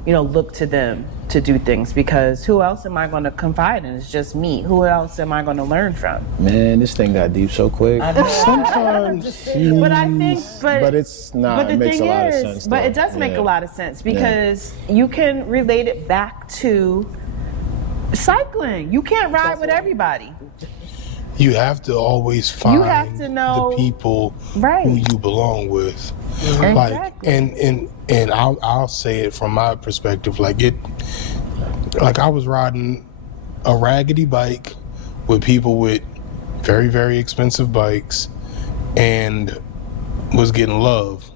look to them to do things, because who else am I going to confide in? It's just me. Who else am I going to learn from? Man, this thing got deep so quick. Sometimes, but I think, but it's not. But the it makes thing a lot is, of sense. but though. it does make Yeah. a lot of sense, because you can relate it back to cycling. You can't ride with everybody. you have to always find have to know- the people Right. who you belong with. Exactly. Like, and I'll say it from my perspective. Like I was riding a raggedy bike with people with very, very expensive bikes, and was getting love,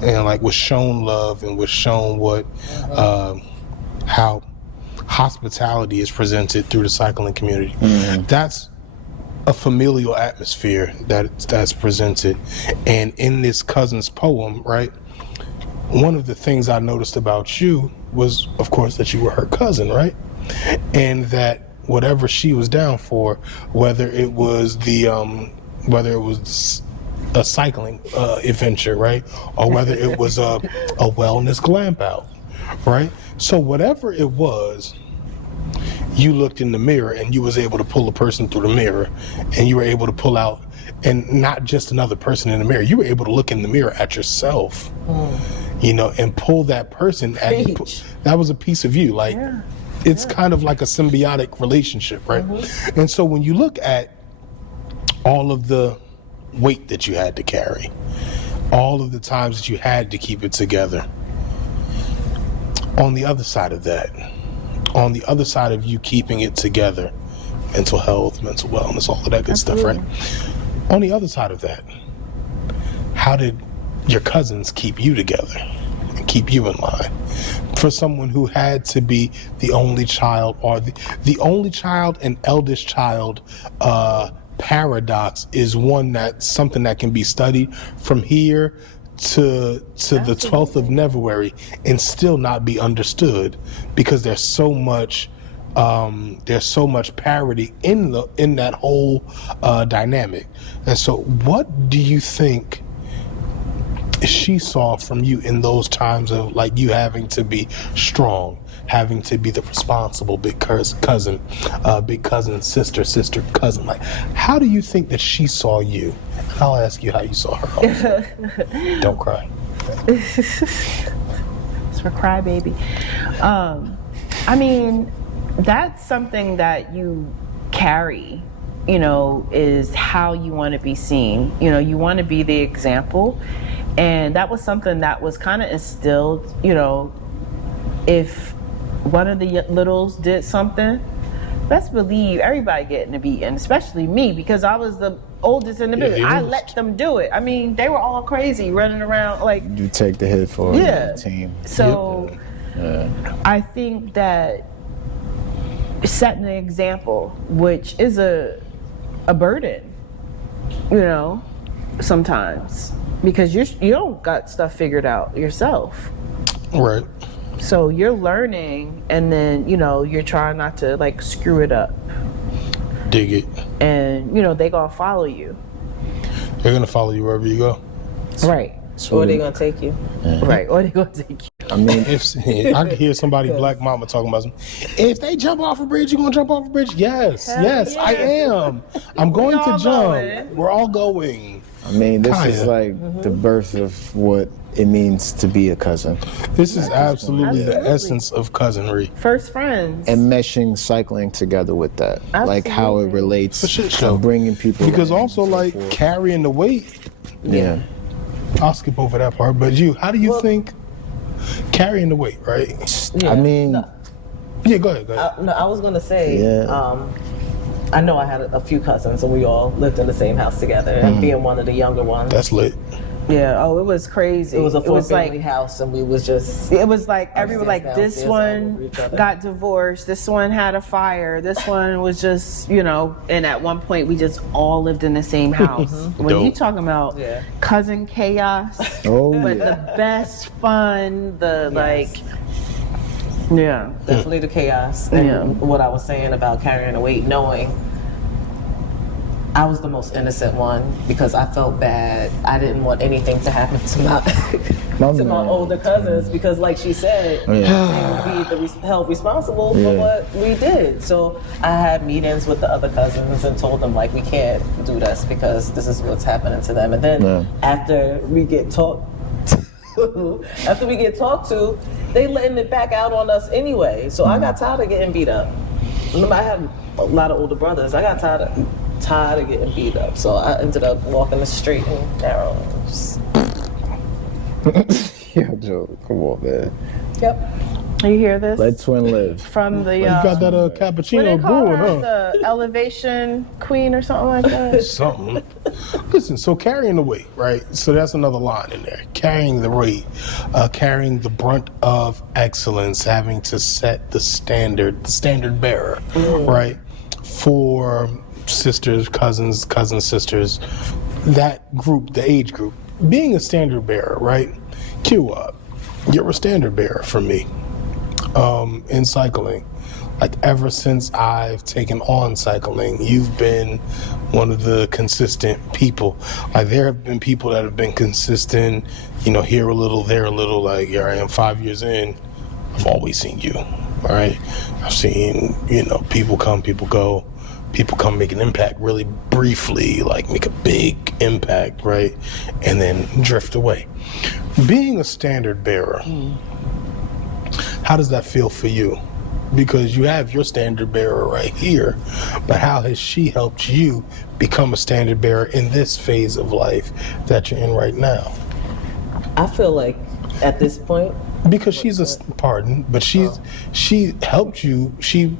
and like was shown love, and was shown what how hospitality is presented through the cycling community. That's a familial atmosphere that's presented. And in this cousin's poem, right, one of the things I noticed about you was, of course, that you were her cousin, right? And that whatever she was down for, whether it was a cycling adventure, right, or whether it was a wellness glamp out, right? So whatever it was, you looked in the mirror and you was able to pull a person through the mirror, and you were able to pull out, and not just another person in the mirror, you were able to look in the mirror at yourself, and pull that person at you. That was a piece of you. Like, it's kind of like a symbiotic relationship, right? And so when you look at all of the weight that you had to carry, all of the times that you had to keep it together, on the other side of that, on the other side of you keeping it together, mental health, mental wellness, all of that good stuff, right? On the other side of that, how did your cousins keep you together and keep you in line? For someone who had to be the only child, or the only child and eldest child paradox is something that can be studied from here to the 12th of February and still not be understood, because there's so much parity in that whole dynamic. And so what do you think she saw from you in those times of like you having to be strong, having to be the responsible big cousin, sister, cousin? Like, how do you think that she saw you? I'll ask you how you saw her also. Don't cry. It's for crybaby. I mean, that's something that you carry, is how you want to be seen. You want to be the example. And that was something that was kind of instilled, if one of the littles did something, best believe everybody getting a beating, especially me, because I was the oldest in the business. I let them do it. I mean, they were all crazy running around like. You take the hit for the team. So I think that setting an example, which is a burden, sometimes, because you don't got stuff figured out yourself. Right. So you're learning, and then you're trying not to like screw it up. Dig it. And they gonna follow you. They're gonna follow you wherever you go. Right. Or they gonna take you. Right. Or they gonna take you. I mean, If I could hear somebody black mama talking about if they jump off a bridge, you gonna jump off a bridge? Yes, yes, I am. I'm going to all jump. going. We're all going. I mean, this is Kiyah. like the birth of what it means to be a cousin. This is absolutely the Absolutely. essence of cousinry. First friends. And meshing cycling together with that. Like how it Absolutely. relates It's a shit show. to bringing people Because in and also so like forth. carrying the weight. Yeah. I'll skip over that part. But how do you think carrying the weight, right? I mean, No. Yeah, go ahead. No, I was gonna say, Yeah. I know I had a few cousins, and we all lived in the same house together. And being one of the younger ones, That's lit. Yeah. Oh, it was crazy. it was a like four-family house, and we was just. it was like everyone like Upstairs, this downstairs, all over one each other. got divorced, this one had a fire, this one was just and at one point we just all lived in the same house. When you Dope. talking about Yeah. cousin chaos, Oh, but yeah. the best fun, yeah. Definitely the chaos. And Yeah. what I was saying about carrying the weight, knowing I was the most innocent one because I felt bad. I didn't want anything to happen to my older cousins because, like she said, Yeah. they would be held responsible for Yeah. what we did. So I had meetings with the other cousins and told them, like, we can't do this because this is what's happening to them. And then Yeah. after we get talked to, they letting it back out on us anyway. So I got tired of getting beat up. Remember, I had a lot of older brothers. I got tired of getting beat up. So I ended up walking the straight and narrow. Just, Yeah, Joe, come on, man. yep. You hear this? Let twin live. From the You got that what cappuccino they call brewing, her, huh? the elevation queen or something like that. Something. Listen, so carrying the weight, right? So that's another line in there. Carrying the weight, carrying the brunt of excellence, having to set the standard bearer, right? For sisters, cousins, sisters, that group, the age group, being a standard bearer, right? Quiyah, you're a standard bearer for me in cycling. Like ever since I've taken on cycling, you've been one of the consistent people. Like there have been people that have been consistent, here a little, there a little. Like here I am 5 years in, I've always seen you, all right? I've seen, people come, people go. People come make an impact really briefly, like make a big impact, right? And then drift away. Being a standard bearer, how does that feel for you? Because you have your standard bearer right here, but how has she helped you become a standard bearer in this phase of life that you're in right now? I feel like at this point, Because she helped you, she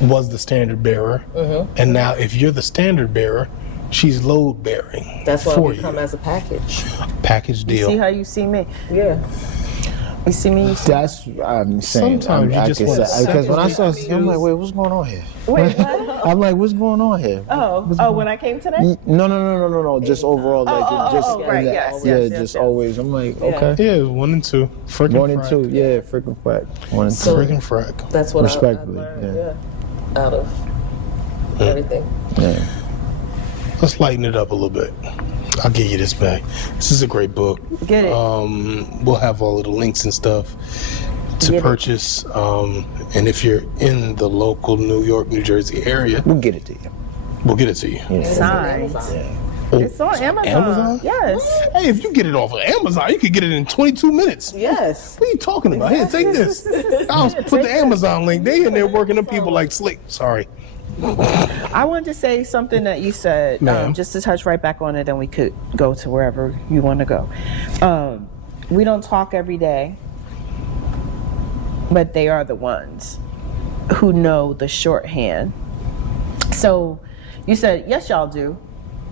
was the standard bearer, and now if you're the standard bearer, she's load bearing. that's why for we you. come as a package. Package deal. See how you see me? Yeah. You see me? You see That's what I'm saying. Sometimes you just want to because when I saw, separate I'm like, wait, what's going on here? Wait, what? I'm like, what's going on here? Oh, when I came today? No. Just overall, like, just right, yeah, yes, yeah, yes, just yes. always. I'm like, okay, Yeah, 1 and 2. Freaking 1 and frack. 2, yeah, freaking crack. 1 and 2. So- Freaking frack. That's what Respectfully, I learned, yeah. out of everything. Yeah. Let's lighten it up a little bit. I'll give you this back. This is a great book. Get it. We'll have all of the links and stuff to Get it. purchase. And if you're in the local New York, New Jersey area, We'll get it to you. we'll get it to you. Signs. Oh, It's on Amazon. Amazon? Yes. Hey, if you get it off of Amazon, you could get it in 22 minutes. Yes. What are you talking about? Here, take this. I'll put the Amazon link. They in there working them people like slick. Sorry. I wanted to say something that you said, Ma'am. just to touch right back on it, then we could go to wherever you want to go. We don't talk every day, but they are the ones who know the shorthand. So you said, yes, y'all do.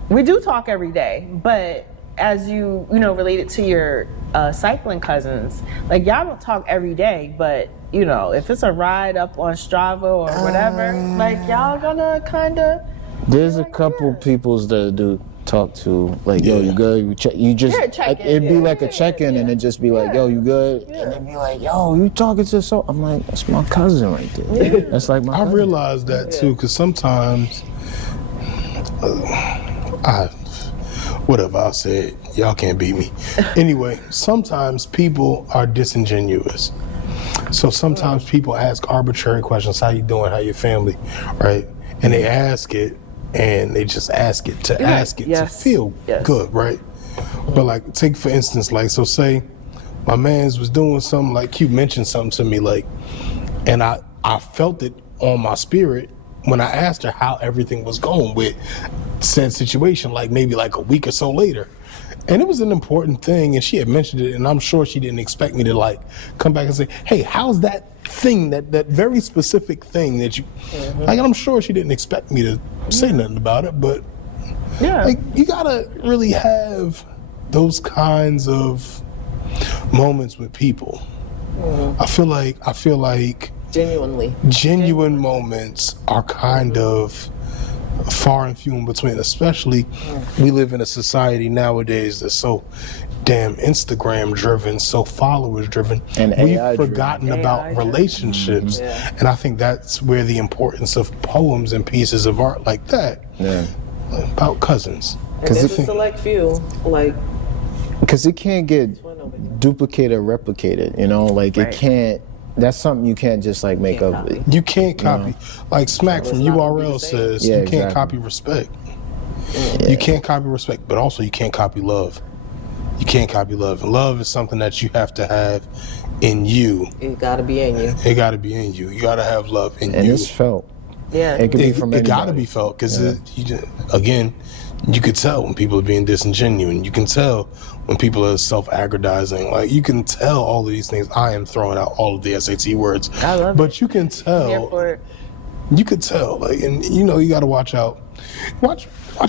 We do talk every day, but as you related to your cycling cousins, like y'all don't talk every day, but if it's a ride up on Strava or whatever, like y'all gonna kind of. There's a couple peoples that do talk to, like, yo, you good? You just, Yeah, check-in. it'd be like a check-in, and it'd just be like, yo, you good? And they'd be like, yo, you talking to so? I'm like, that's my cousin right there. That's like my I cousin. realized that too, because sometimes, whatever I said, y'all can't beat me. Anyway, sometimes people are disingenuous. So sometimes people ask arbitrary questions. How you doing? How your family? Right? And they ask it, and they just ask it to ask it Yes. to feel Yes. good, right? But like, take for instance, like, so say my man's was doing something, like you mentioned something to me, like, and I felt it on my spirit when I asked her how everything was going with said situation, like maybe like a week or so later. And it was an important thing, and she had mentioned it, and I'm sure she didn't expect me to like come back and say, hey, how's that thing, that very specific thing that you, like, I'm sure she didn't expect me to say nothing about it, but Yeah. like, you gotta really have those kinds of moments with people. I feel like genuine moments are kind of far and few in between, especially we live in a society nowadays that's so damn Instagram driven, so followers driven. And we've AI forgotten driven. about AI driven. relationships. And I think that's where the importance of poems and pieces of art like that about cousins. And there's a select few, like, because it can't get duplicated or replicated, you know, like Right. it can't. That's something you can't just like make up. copy. You can't copy. Like Smack from it's not gonna be URL the same. says, Yeah, you can't exactly. copy respect. You can't copy respect, but also you can't copy love. You can't copy love. And love is something that you have to have in you. It gotta be in you. It got to be in you. You got to have love in And you. it's felt. Yeah. It could be from It got to anybody. be felt because, again, you could tell when people are being disingenuous. You can tell when people are self-aggrandizing. Like, you can tell all of these things. I am throwing out all of the SAT words. I love but you can I'm here tell. for it. You could tell. Like, and you know, you got to watch out. Watch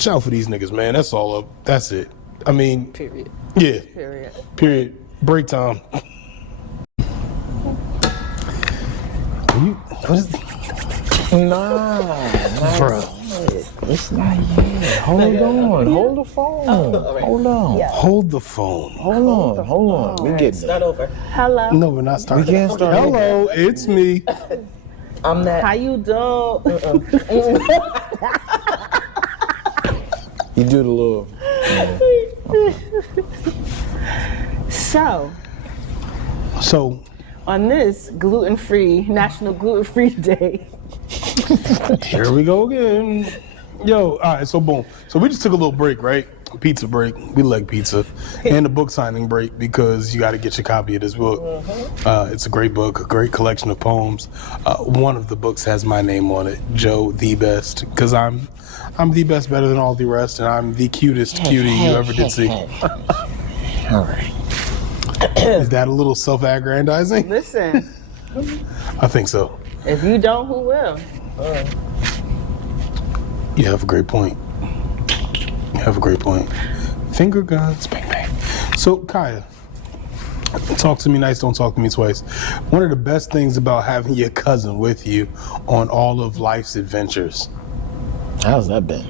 out for these niggas, man. That's all up. That's it. I mean, Period. yeah. Period. Period. Break time. Nah, Bruh. it's not yet. Hold on. Hold the phone. Hold on. Hold the phone. Hold on. We getting Start it. over. Hello. No, we're not starting. We can't start Hello, it's me. I'm that. How you doing? You do the little. So, So, on this gluten-free, National Gluten-Free Day, here we go again. Yo, all right, so boom. So we just took a little break, right? A pizza break. We like pizza. And a book signing break because you got to get your copy of this book. It's a great book, a great collection of poems. One of the books has my name on it, Joe the Best, because I'm the best, better than all the rest, and I'm the cutest cutie you ever did see. All right. Is that a little self-aggrandizing? listen, I think so. if you don't, who will? You have a great point. You have a great point. Finger guns, bang bang. So, Quiyah, talk to me nice, don't talk to me twice. One of the best things about having your cousin with you on all of life's adventures. How's that been?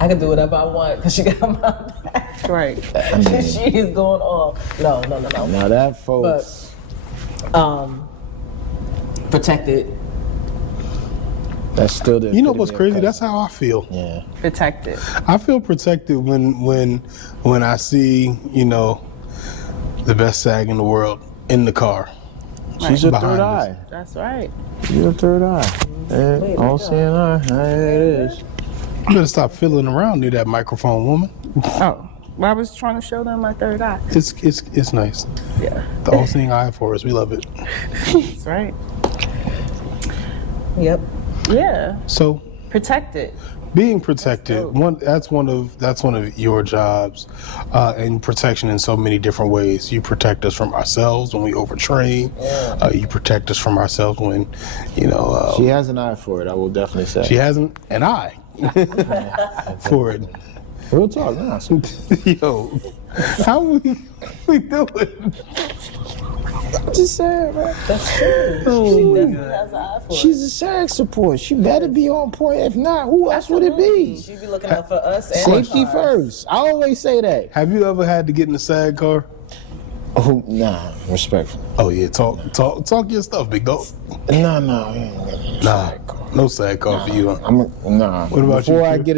I can do whatever I want because she got my back. Right. She is going off. No. Now that, folks. Protected. That's still the. You know what's epitome of crazy? cousin. That's how I feel. Yeah. Protected. I feel protected when I see, you know, the best sag in the world in the car. She's your Behind third us. eye. That's right. She's your third eye. All seeing eye. There it is. You better stop fiddling around near that microphone, woman. Oh, well, I was trying to show them my third eye. It's nice. Yeah, The all-seeing eye for us. We love it. that's right. Yep. Yeah, So, protected. being protected, that's one of your jobs, and protection in so many different ways. You protect us from ourselves when we overtrain. You protect us from ourselves when, you know, She has an eye for it, I will definitely say. she has an eye for it. Real talk, nah. Yo, how we doing? I'm just saying, man. That's true. She definitely has an eye for it. She's a SAG support. She better be on point. If not, who else would it be? She be looking out for us and Safety ours. first. I always say that. Have you ever had to get in a SAG car? Oh, nah, respectful. Oh yeah, talk your stuff, big dog. Nah. Nah, no SAG car for you. Huh? Nah. What about you, Before I Q? get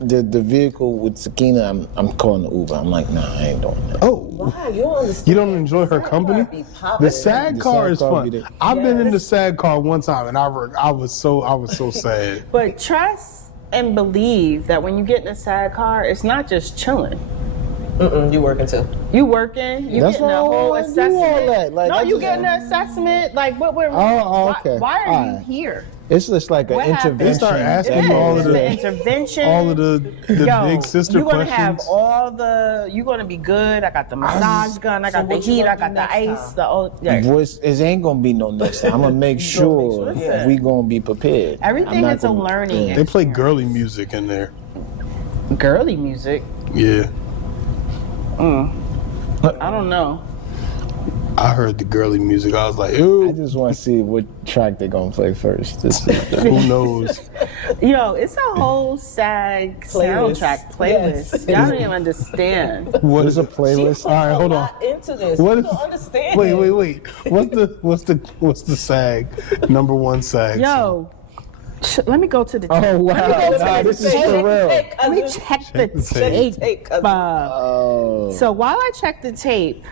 the vehicle with Sakina, I'm calling the Uber. I'm like, nah, I ain't doing that. Oh, Why? You don't understand. you don't enjoy her SAG company? car be popping. The SAG The car SAG is car fun. be the- I've been in the Yes. SAG car one time, and I was so sad. But trust and believe that when you get in a sad car, it's not just chilling. You working too? You working? You That's getting a why I whole wanna do assessment? all that. Like, no, I you just- getting an assessment? Like, what? okay. Why are you Alright. here? It's just like an What happened? intervention. They start asking It you all is. of It's the an intervention. all of the big sister you're gonna questions. have all the. You're gonna be good. I got the massage gun. I got the what you heat. gonna I got do the next ice. time? The old. Yeah. Voice, it ain't gonna be no next time. I'm gonna make sure yeah. we gonna be prepared. Everything I'm not is a gonna- learning. They play girly music in there. Girly music. Yeah, I don't know. I heard the girly music. I was like, I ew. just want to see what track they're gonna play first. Who knows? It's a whole SAG soundtrack playlist. Yes. Y'all don't even understand. What is a playlist? All right, hold on. Not into this. What You is- don't understand. Wait. What's the SAG? Number one SAG. Yo, let me go to the tape. Oh wow! Nah, this is for real. Let me check the the tape. tape. Oh, So while I check the tape,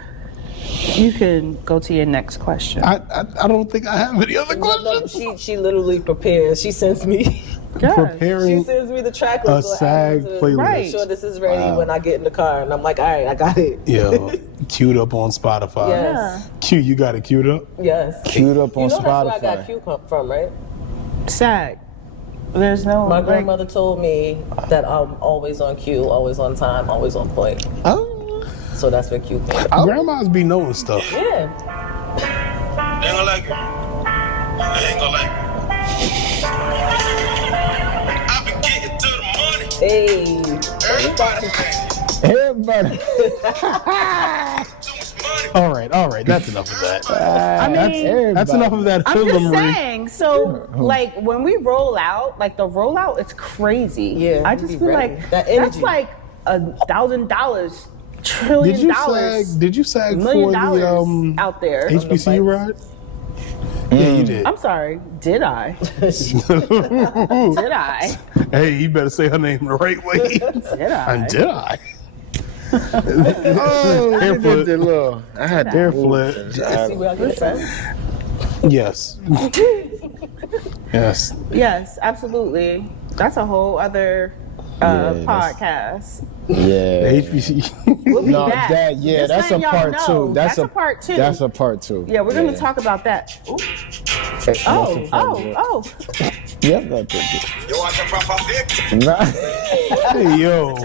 you can go to your next question. I don't think I have any other No, questions. she literally prepares. She sends me. Yes. She Preparing sends me the track a list. so I SAG have to playlist. Right. Make sure this is ready when I get in the car, and I'm like, all right, I got it. Yo, queued up on Spotify. Yes. Q, you got it queued up? Yes. queued up on You know that's where I Spotify. got Q from, right? SAG. There's no. My like- grandmother told me that I'm always on cue, always on time, always on point. Oh, So that's where Q came. Grandmas be knowing stuff. Yeah. They ain't gonna like it. They ain't gonna like it. I've been getting to the money. Hey. Everybody everybody. too much money. All right. That's enough of that. I mean, That's enough of that I'm just hoodlumry. saying. So, like, when we roll out, like the rollout, it's crazy. Yeah, I you just be feel ready. like That that's energy. like $1,000, trillion dollars, Did you sag $1 for million the out there. HBCU ride? Yeah, you did. I'm sorry. Did I? Did I? Hey, you better say her name the right way. Did I? And did I? Oh, Hair you flip. did the little. I had Hair to flip. See where I get it from? Yes. Yes. Yes, absolutely. That's a whole other Yeah, that's- podcast. Yeah. HBCU. We'll be No, back. that yeah, Just that's a letting y'all part know, two. That's a part two. That's a part two. Yeah, we're gonna talk about that. Ooh. That's a Oh, part two. oh, Yep, that's it. You want some proper fix? Right. Hey, yo.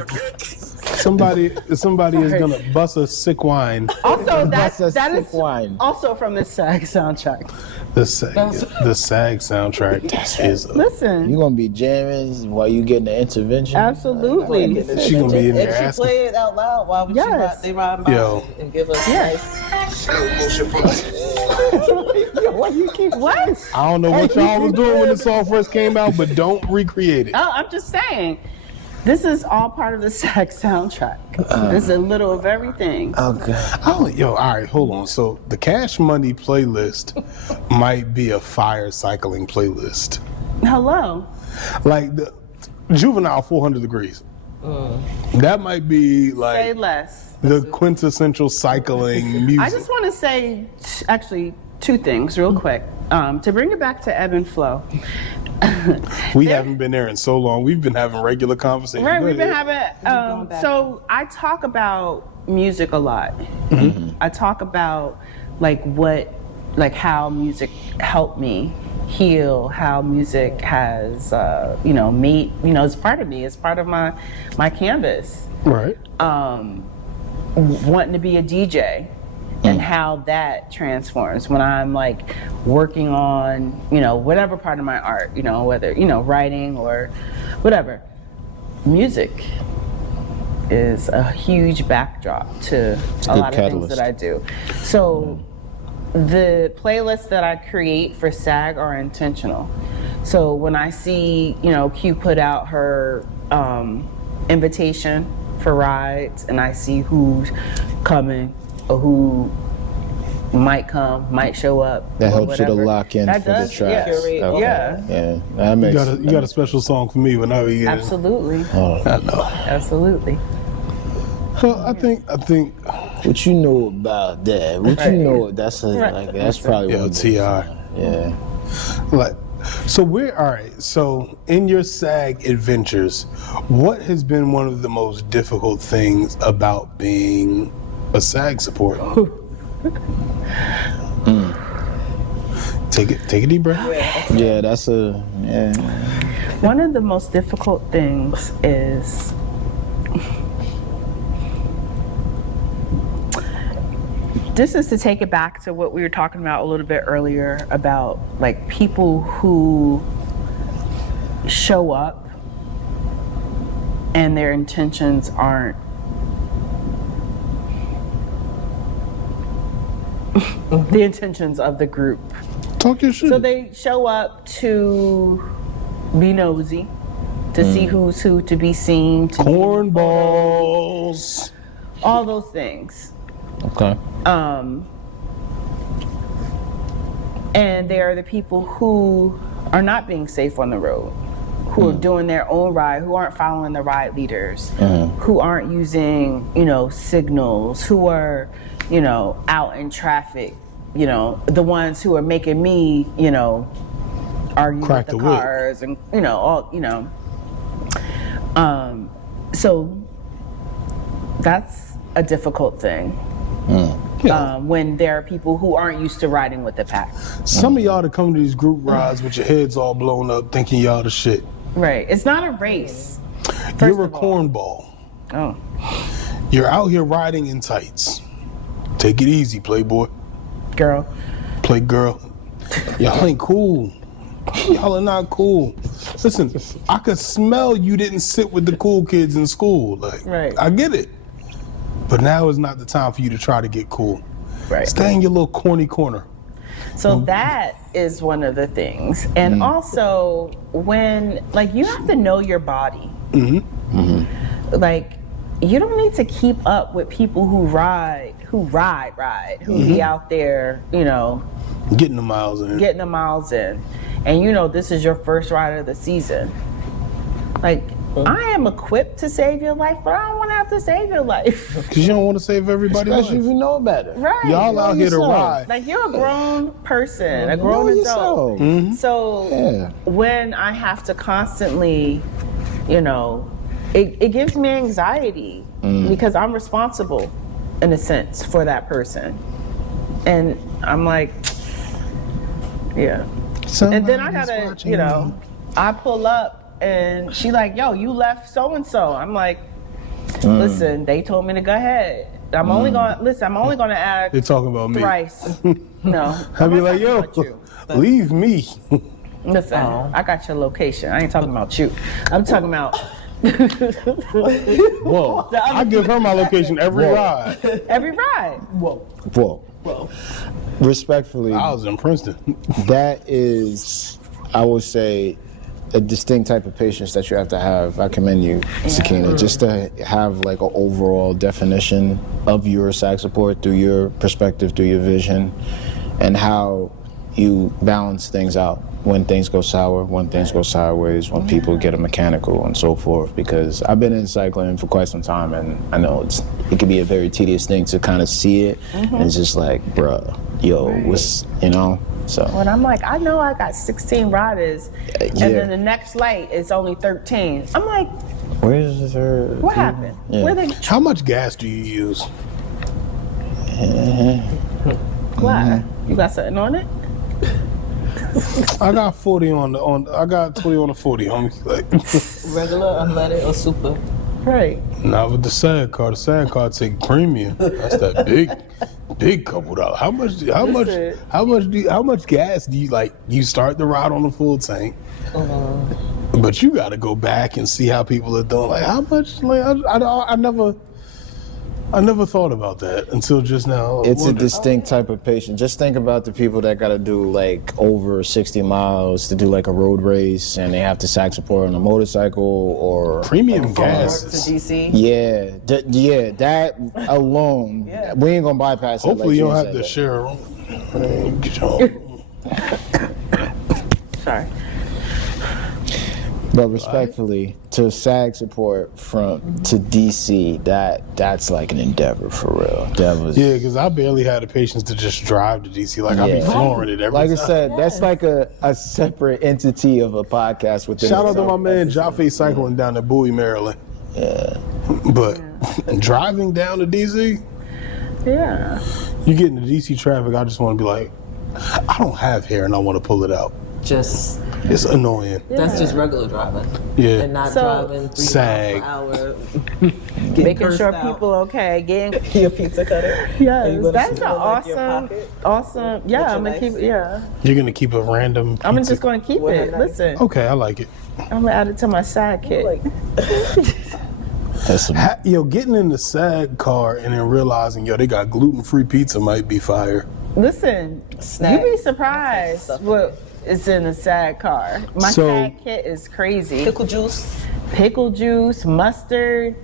Somebody is gonna bust a sick wine. oh. Also, that That's a is sick wine. also from the SAG soundtrack. The SAG soundtrack is. Listen, You gonna be jamming while you getting the intervention? absolutely. She gonna be in there If she asking. play it out loud, why would Yes. they ride by Yo. and give us Yes. Slow motion from What you keep? What? I don't know what y'all was doing when the song first came out, but don't recreate it. Oh, I'm just saying. This is all part of the SAG soundtrack. There's a little of everything. Okay. All right, hold on. So the Cash Money playlist might be a fire cycling playlist. Hello. Like the Juvenile 400 Degrees. That might be Say like less. the quintessential cycling music. I just want to say, actually, two things real quick. To bring it back to Ebb and Flow. We haven't been there in so long. We've been having regular conversations. Right, Go we've been ahead. having. So I talk about music a lot. I talk about how music helped me heal, how music has, made, it's part of me. It's part of my canvas. Right. Wanting to be a DJ. And how that transforms when I'm like working on, whatever part of my art, whether, writing or whatever. Music is a huge backdrop to a lot of catalyst. things that I do. So the playlists that I create for SAG are intentional. So when I see, Q put out her invitation for rides and I see who's coming, or who might come, might show up. That or helps you to whatever. lock in That for the does, tracks. yeah. Okay. Yeah. Yeah. That makes You got a special song for me whenever you get it. Absolutely. I know. Absolutely. Well, I think what you know about that? What you know? That's Right. that's probably Yo, one of T.I. Yeah. like So all right. So in your SAG adventures, what has been one of the most difficult things about being a SAG support? Take a deep breath. Yeah, that's One of the most difficult things is this is to take it back to what we were talking about a little bit earlier about like people who show up and their intentions aren't the intentions of the group. Talk your shit. So they show up to be nosy, to see who's who, to be seen, to Cornballs. all those things. okay. And there are the people who are not being safe on the road, who are doing their own ride, who aren't following the ride leaders, who aren't using, signals, who are, out in traffic, the ones who are making me, argue Crack with the the whip. cars and, so that's a difficult thing. When there are people who aren't used to riding with the pack. Some of y'all that come to these group rides with your heads all blown up thinking y'all the shit. Right. It's not a race. You're a of all. cornball. Oh. You're out here riding in tights. Take it easy, playboy. Girl. Play girl. Y'all ain't cool. Y'all are not cool. Listen, I could smell you didn't sit with the cool kids in school. Like, Right. I get it. But now is not the time for you to try to get cool. Right. Stay in your little corny corner. So that is one of the things. And also when, you have to know your body. Like, you don't need to keep up with people who ride, who be out there, Getting the miles in. getting the miles in. And this is your first ride of the season. Like, I am equipped to save your life, but I don't want to have to save your life. Because you don't want to save everybody's Especially if life. you know better. Right. Y'all out here to yourself. ride. Like, you're a grown person, a Know grown adult. yourself. So Yeah. when I have to constantly, it gives me anxiety because I'm responsible in a sense for that person. And I'm like, yeah. And then I gotta, I pull up and she like, yo, you left so-and-so. I'm like, listen, they told me to go ahead. I'm only gonna add They're talking about me. thrice. No. I'd be I'm like, not yo, talking about you. leave me. Listen, I got your location. I ain't talking about you. I'm talking about Whoa. I give her my location every ride. every ride. Whoa. Respectfully, I was in Princeton. that is, I would say, a distinct type of patience that you have to have. I commend you, Sakina, just to have like an overall definition of your SAG support through your perspective, through your vision, and how you balance things out when things go sour, when things go sideways, when people get a mechanical and so forth. Because I've been in cycling for quite some time, and I know it can be a very tedious thing to kind of see it, and it's just like, bruh, yo, what's, so. When I'm like, I know I got 16 riders, and then the next light is only 13. I'm like, Where's her? what happened? Yeah. Where they? How much gas do you use? Why? You got something on it? I got 40 I got 20 on the 40, homie. Like, Regular, unleaded, or super? Right. not with the SAG car. The SAG car take premium. That's that big couple dollars. How much gas do you like? You start the ride on a full tank, but you got to go back and see how people are doing. Like how much? Like I never thought about that until just now. It's a distinct type of patient. Just think about the people that got to do like over 60 miles to do like a road race, and they have to SAG support on a motorcycle or premium To gas. DC. yeah, that alone. We ain't gonna bypass it. Hopefully you don't have said to that. share a room. Get your own room. Sorry. But respectfully, to SAG support to DC, that's like an endeavor for real. That was Yeah, because I barely had the patience to just drive to DC. Like, I'd be flooring it every like time. I said, that's like a separate entity of a podcast within Shout out to itself. my man Jaffe cycling down to Bowie, Maryland. Yeah. But driving down to DC, Yeah. you get into DC traffic, I just want to be like, I don't have hair and I want to pull it out. Just It's annoying. that's just regular driving. Yeah. And not So- driving 3 Sag. miles per hour. Making sure people okay, getting your pizza cutter. yes, that's an like your awesome, pocket awesome. Yeah, your I'm gonna knife. keep. Yeah, You're going to keep a random I'm pizza- just gonna keep With a it. knife. Listen, Okay, I like it. I'm gonna add it to my sidekick. like That's some, Yo, getting in the SAG car and then realizing, yo, they got gluten-free pizza might be fire. Listen, Snack. you'd be surprised Stuff. what is in a SAG car. My So- SAG kit is crazy. pickle juice. Pickle juice, mustard.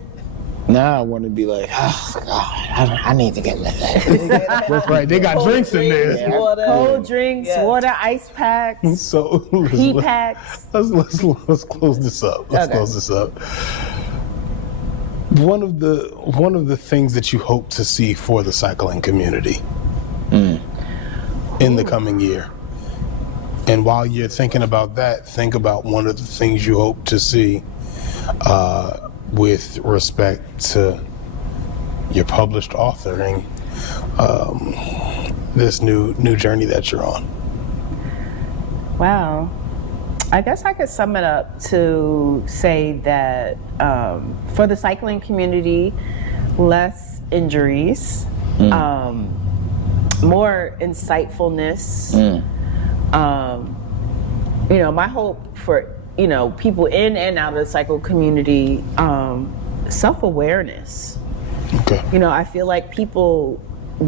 now I want to be like, oh, God, I need to get that. That's right. They got drinks in there. Water. Cold drinks, Yeah. water, ice packs, So heat packs. let's close this up. Let's Okay. close this up. One of the things that you hope to see for the cycling community in the coming year. And while you're thinking about that, think about one of the things you hope to see with respect to your published authoring, this new journey that you're on. Wow. I guess I could sum it up to say that for the cycling community, less injuries, more insightfulness. You know, my hope for, you know, people in and out of the cycle community, self-awareness. Okay. You know, I feel like people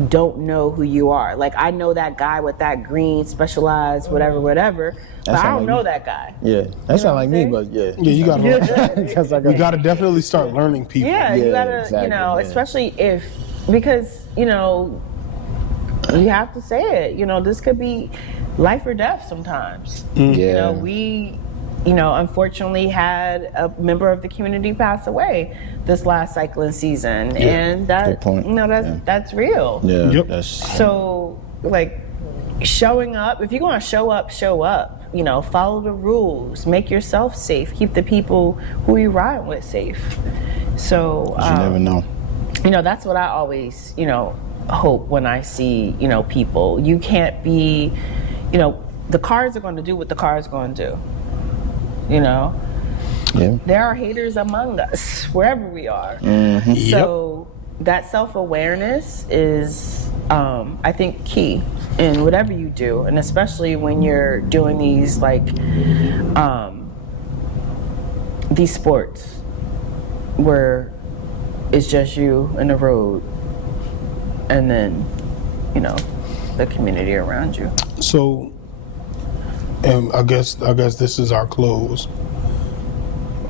don't know who you are. Like, I know that guy with that green specialized whatever, but I sound don't like know you. that guy. Yeah, that sound like me, I'm but yeah. Yeah, you gotta. Because I You got gotta definitely start learning people. Yeah, you Yeah, gotta, exactly, you know, yeah. especially because, you know, you have to say it. You know, this could be life or death sometimes. Yeah. You know, we, you know, unfortunately had a member of the community pass away this last cycling season, and that, good point. you know, that's real. Yeah, Yep. that's So, like, showing up, if you're gonna show up, show up. You know, follow the rules, make yourself safe, keep the people who you ride with safe. So, you never know. you know, that's what I always, you know, hope when I see, you know, people. You can't be, you know, the cars are going to do what the cars are going to do. You know, Yeah. there are haters among us wherever we are. Mm-hmm. So that self-awareness is, I think, key in whatever you do, and especially when you're doing these these sports where it's just you and the road, and then, you know, the community around you. So, I guess this is our close.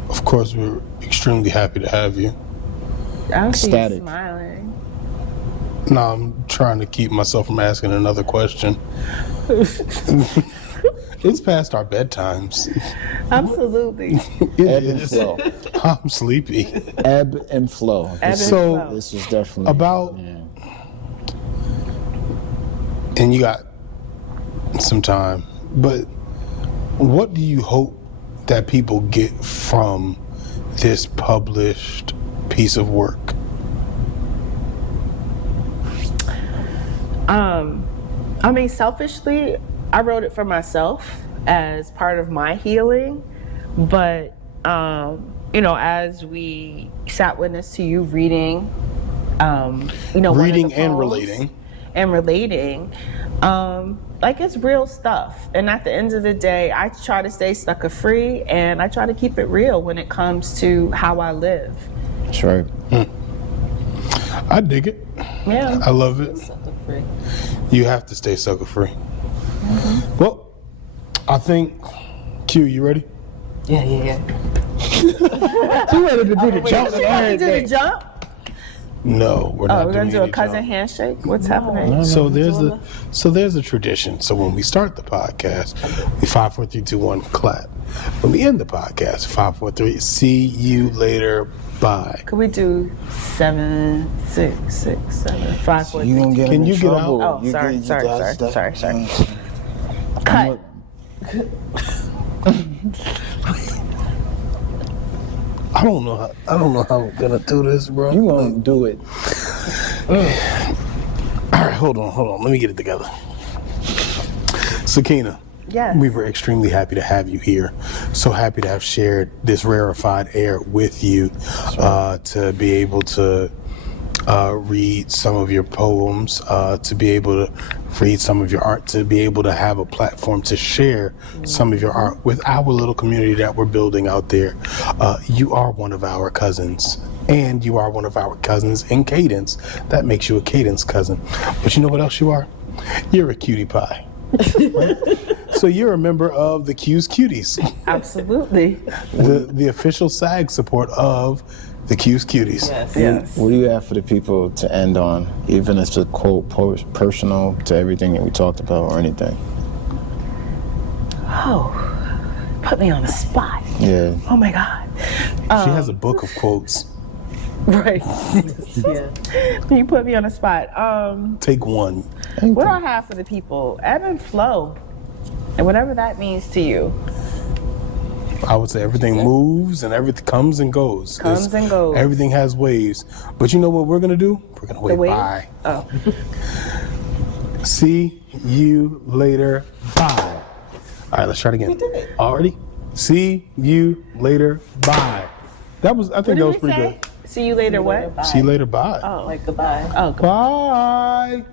Of course, we're extremely happy to have you. I don't see you Ecstatic. smiling. No, I'm trying to keep myself from asking another question. It's past our bedtimes. Absolutely. It Ebb and is. flow. I'm sleepy. Ebb and flow. Ebb and So- flow. This was definitely About- yeah. And you got some time, but what do you hope that people get from this published piece of work? I mean, selfishly, I wrote it for myself as part of my healing, but you know, as we sat witness to you reading, you know, one of the Reading and poems relating, like, it's real stuff. And at the end of the day, I try to stay sucker free, and I try to keep it real when it comes to how I live. That's right. I dig it. Yeah. I love it. Free. You have to stay sucker free. Well, I think, Q, you ready? Yeah. You ready to do the jump and You want to do the everything. jump? No, we're not Oh, we're doing gonna do a any cousin jump. handshake? What's happening? So there's a tradition. So when we start the podcast, we 5, 4, 3, 2, 1, clap. When we end the podcast, 5, 4, 3, see you later, bye. Could we do 7, 6, 6, 7, 5, 4, You 3, gonna 2? get Can him in you get trouble. out? Oh, You sorry, get- sorry, that's- sorry. Cut. I don't know how I'm gonna do this, bro. You gonna do it. All right, hold on. Let me get it together. Sakina. Yes. We were extremely happy to have you here. So happy to have shared this rarefied air with you, to be able to read some of your poems, to be able to read some of your art, to be able to have a platform to share some of your art with our little community that we're building out there. You are one of our cousins. And you are one of our cousins in Cadence. That makes you a Cadence cousin. But you know what else you are? You're a cutie pie. Right? So you're a member of the Q's Cuties, Absolutely. the official SAG support of the Q's Cuties. Yes. What do you have for the people to end on, even if it's a quote personal to everything that we talked about or anything? Oh, put me on the spot. Yeah. Oh my God. She has a book of quotes. Right. Yeah. You put me on the spot. Take one. What do I have for the people? Ebb and flow. And whatever that means to you. I would say everything moves and everything comes and goes. Comes and goes. Everything has waves. But you know what we're going to do? We're going to wave wave? bye. Oh. See you later. Bye. All right, let's try it again. We did it. Already? See you later. Bye. I think that was pretty good. See you later, what? See you later. Bye. Oh, Like goodbye. oh, Bye.